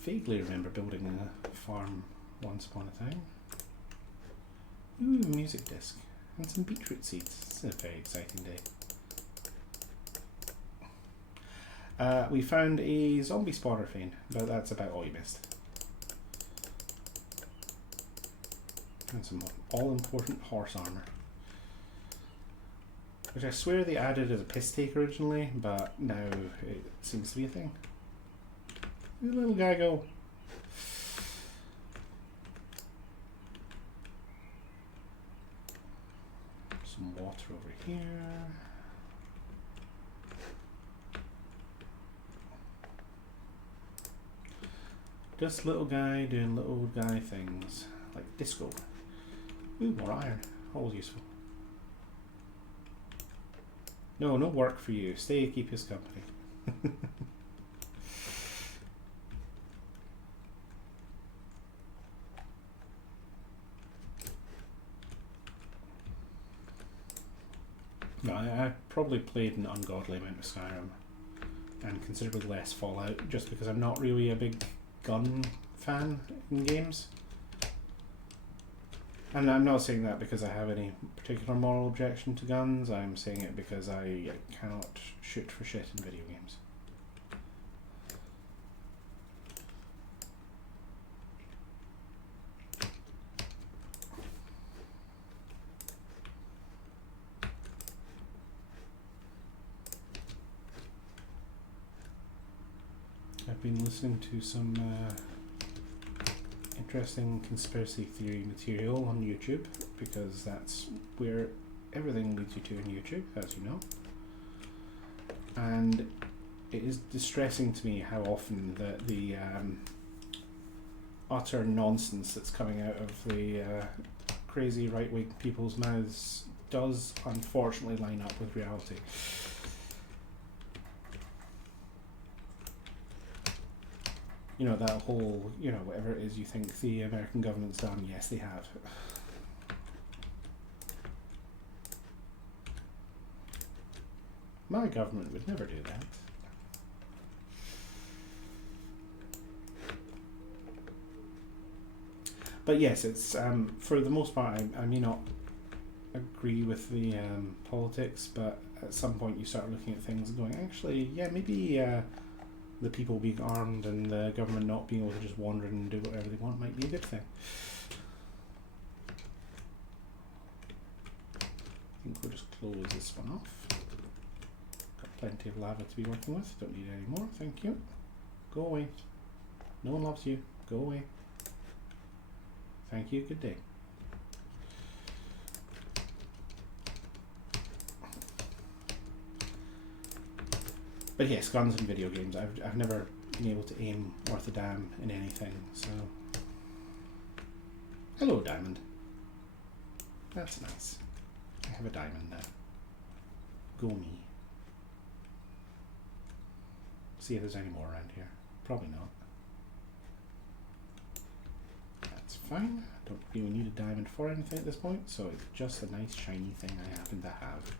Vaguely remember building a farm once upon a time. Ooh, a music disc. And some beetroot seeds. It's a very exciting day. We found a zombie spawner vein, but that's about all you missed. And some all-important horse armor, which I swear they added as a piss take originally, but now it seems to be a thing. Where'd the little guy go? Some water over here. Just little guy doing little guy things, like disco. Ooh, more iron. Always useful. No work for you. Stay, keep his company. No, I probably played an ungodly amount of Skyrim and considerably less Fallout, just because I'm not really a big gun fan in games. And I'm not saying that because I have any particular moral objection to guns. I'm saying it because I cannot shoot for shit in video games. I've been listening to some interesting conspiracy theory material on YouTube, because that's where everything leads you to on YouTube, as you know. And it is distressing to me how often the utter nonsense that's coming out of the crazy right-wing people's mouths does unfortunately line up with reality. You know, that whole, you know, whatever it is you think the American government's done, yes, they have. My government would never do that. But yes, it's for the most part, I may not agree with the politics, but at some point you start looking at things and going, actually, yeah, maybe the people being armed and the government not being able to just wander and do whatever they want might be a good thing. I think we'll just close this one off. Got plenty of lava to be working with. Don't need any more. Thank you. Go away. No one loves you. Go away. Thank you. Good day. But yes, guns in video games. I've never been able to aim worth a damn in anything, so... Hello, diamond. That's nice. I have a diamond now. Go me. See if there's any more around here. Probably not. That's fine. Don't really need a diamond for anything at this point, so it's just a nice shiny thing I happen to have.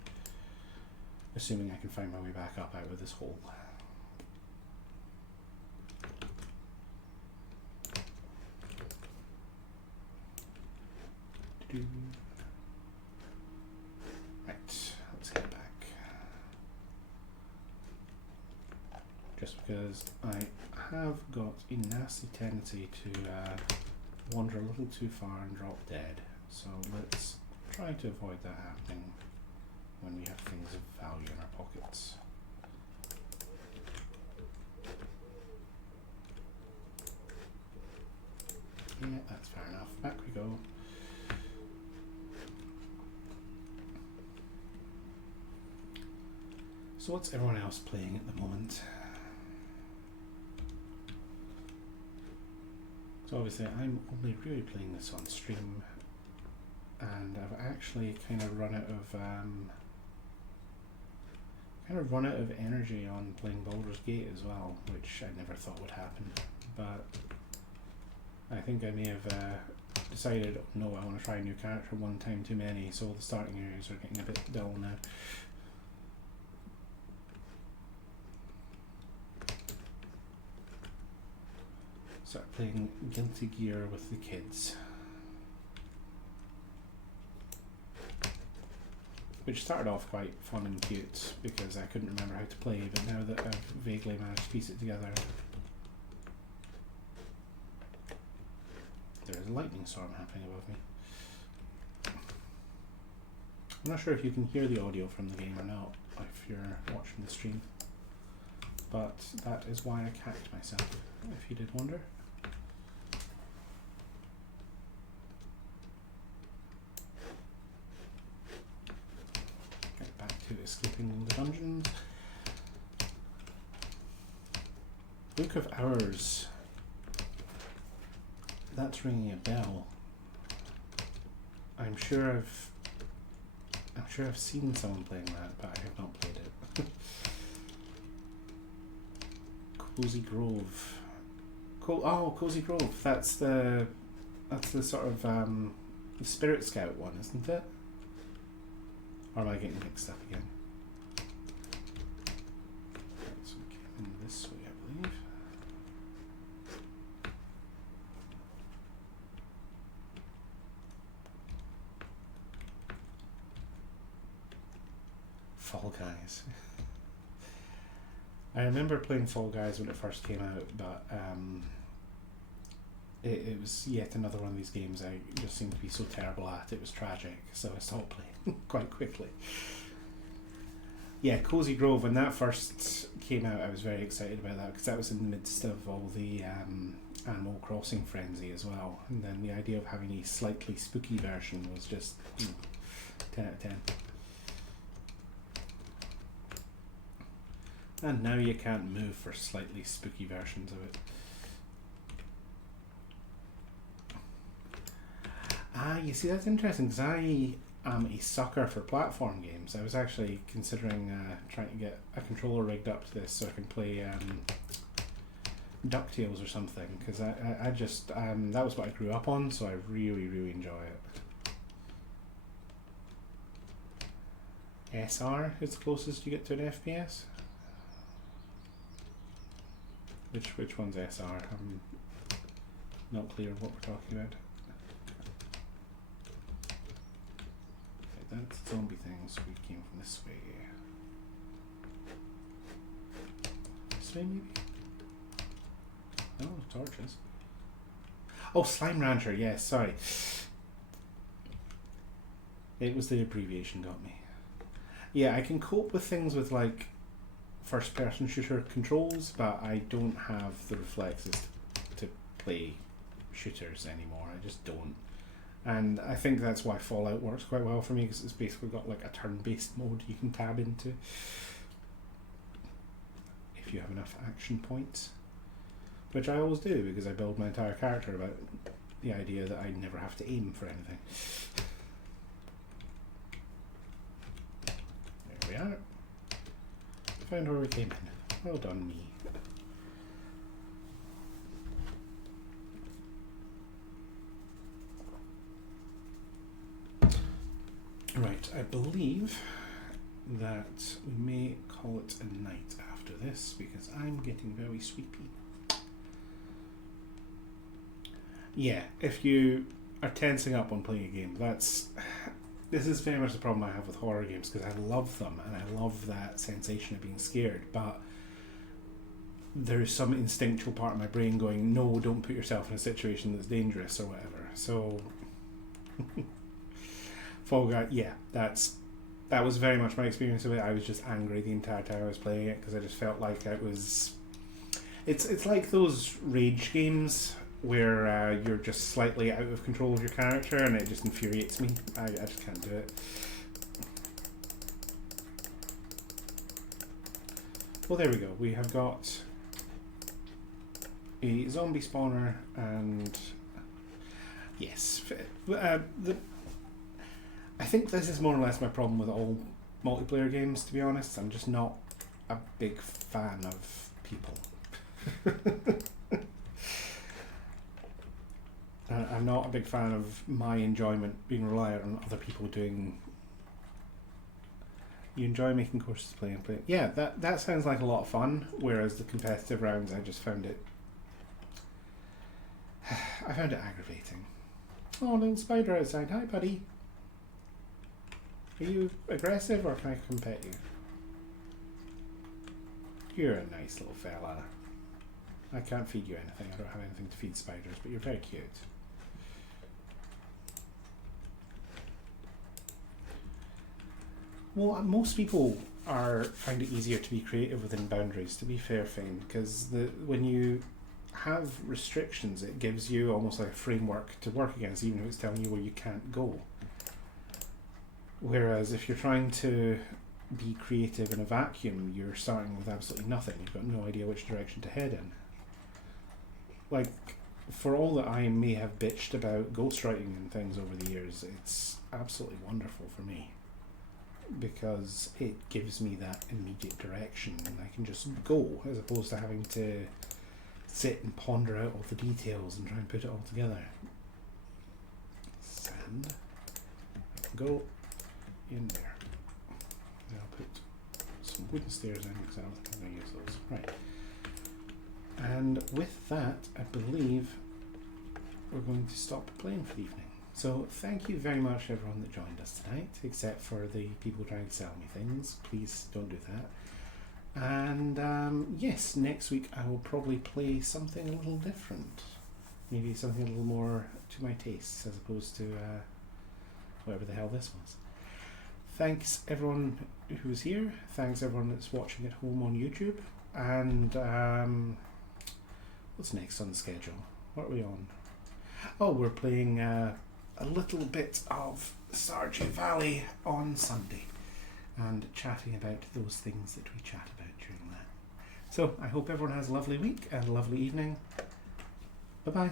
Assuming I can find my way back up out of this hole. Right, let's get back. Just because I have got a nasty tendency to wander a little too far and drop dead. So let's try to avoid that happening when we have things of value in our pockets. Yeah, that's fair enough. Back we go. So what's everyone else playing at the moment? So obviously I'm only really playing this on stream, and I've actually kind of run out of energy on playing Baldur's Gate as well, which I never thought would happen. But I think I may have decided, no, I want to try a new character one time too many, so the starting areas are getting a bit dull now. Start playing Guilty Gear with the kids. Which started off quite fun and cute because I couldn't remember how to play, but now that I've vaguely managed to piece it together. There is a lightning storm happening above me. I'm not sure if you can hear the audio from the game or not if you're watching the stream, but that is why I cacked myself, if you did wonder. Escaping the dungeons. Book of Hours. That's ringing a bell. I'm sure I've seen someone playing that, but I have not played it. Cozy Grove. Cozy Grove. That's the sort of the Spirit Scout one, isn't it? Or am I getting mixed up again? Right, so we came in this way, I believe. Fall Guys. I remember playing Fall Guys when it first came out, but it was yet another one of these games I just seemed to be so terrible at. It was tragic, so I stopped playing quite quickly. Yeah, Cozy Grove, when that first came out, I was very excited about that because that was in the midst of all the Animal Crossing frenzy as well. And then the idea of having a slightly spooky version was just 10 out of 10. And now you can't move for slightly spooky versions of it. Ah, you see, that's interesting because am a sucker for platform games. I was actually considering trying to get a controller rigged up to this so I can play DuckTales or something, because I just that was what I grew up on, so I really enjoy it. SR is the closest you get to an FPS. Which one's SR? I'm not clear what we're talking about. Okay, that's zombie things. We came from this way. This way, maybe? No, torches. Oh, Slime Rancher, yes, sorry. It was the abbreviation got me. Yeah, I can cope with things with like first person shooter controls, but I don't have the reflexes to play shooters anymore. I just don't. And I think that's why Fallout works quite well for me, because it's basically got like a turn-based mode you can tab into if you have enough action points, which I always do because I build my entire character about the idea that I never have to aim for anything. There we are. Found where we came in. Well done, me. Right, I believe that we may call it a night after this because I'm getting very sleepy. Yeah, if you are tensing up on playing a game, this is very much the problem I have with horror games, because I love them and I love that sensation of being scared, but there's some instinctual part of my brain going, no, don't put yourself in a situation that's dangerous or whatever. So Fall Guys, yeah, that was very much my experience of it. I was just angry the entire time I was playing it because I just felt like it's like those rage games where you're just slightly out of control of your character, and it just infuriates me. I just can't do it. Well, there we go. We have got a zombie spawner, and yes, I think this is more or less my problem with all multiplayer games, to be honest. I'm just not a big fan of people. I'm not a big fan of my enjoyment being reliant on other people doing. You enjoy making courses to play and play. Yeah, that sounds like a lot of fun. Whereas the competitive rounds, I just found it. I found it aggravating. Oh, little spider outside. Hi, buddy. Are you aggressive, or can I come pet you? You're a nice little fella. I can't feed you anything. I don't have anything to feed spiders, but you're very cute. Well, most people find it easier to be creative within boundaries, to be fair, Fane, because when you have restrictions, it gives you almost like a framework to work against, even if it's telling you where you can't go. Whereas if you're trying to be creative in a vacuum, you're starting with absolutely nothing. You've got no idea which direction to head in. Like, for all that I may have bitched about ghostwriting and things over the years, it's absolutely wonderful for me, because it gives me that immediate direction and I can just go, as opposed to having to sit and ponder out all the details and try and put it all together. Sand. Go in there. I'll put some wooden stairs in because I don't think I'm going to use those. Right. And with that, I believe we're going to stop playing for the evening. So thank you very much everyone that joined us tonight, except for the people trying to sell me things. Please don't do that. And yes, next week I will probably play something a little different. Maybe something a little more to my tastes, as opposed to whatever the hell this was. Thanks everyone who's here. Thanks everyone that's watching at home on YouTube. And what's next on the schedule? What are we on? Oh, we're playing a little bit of Stardew Valley on Sunday and chatting about those things that we chat about during that. So I hope everyone has a lovely week and a lovely evening. Bye bye.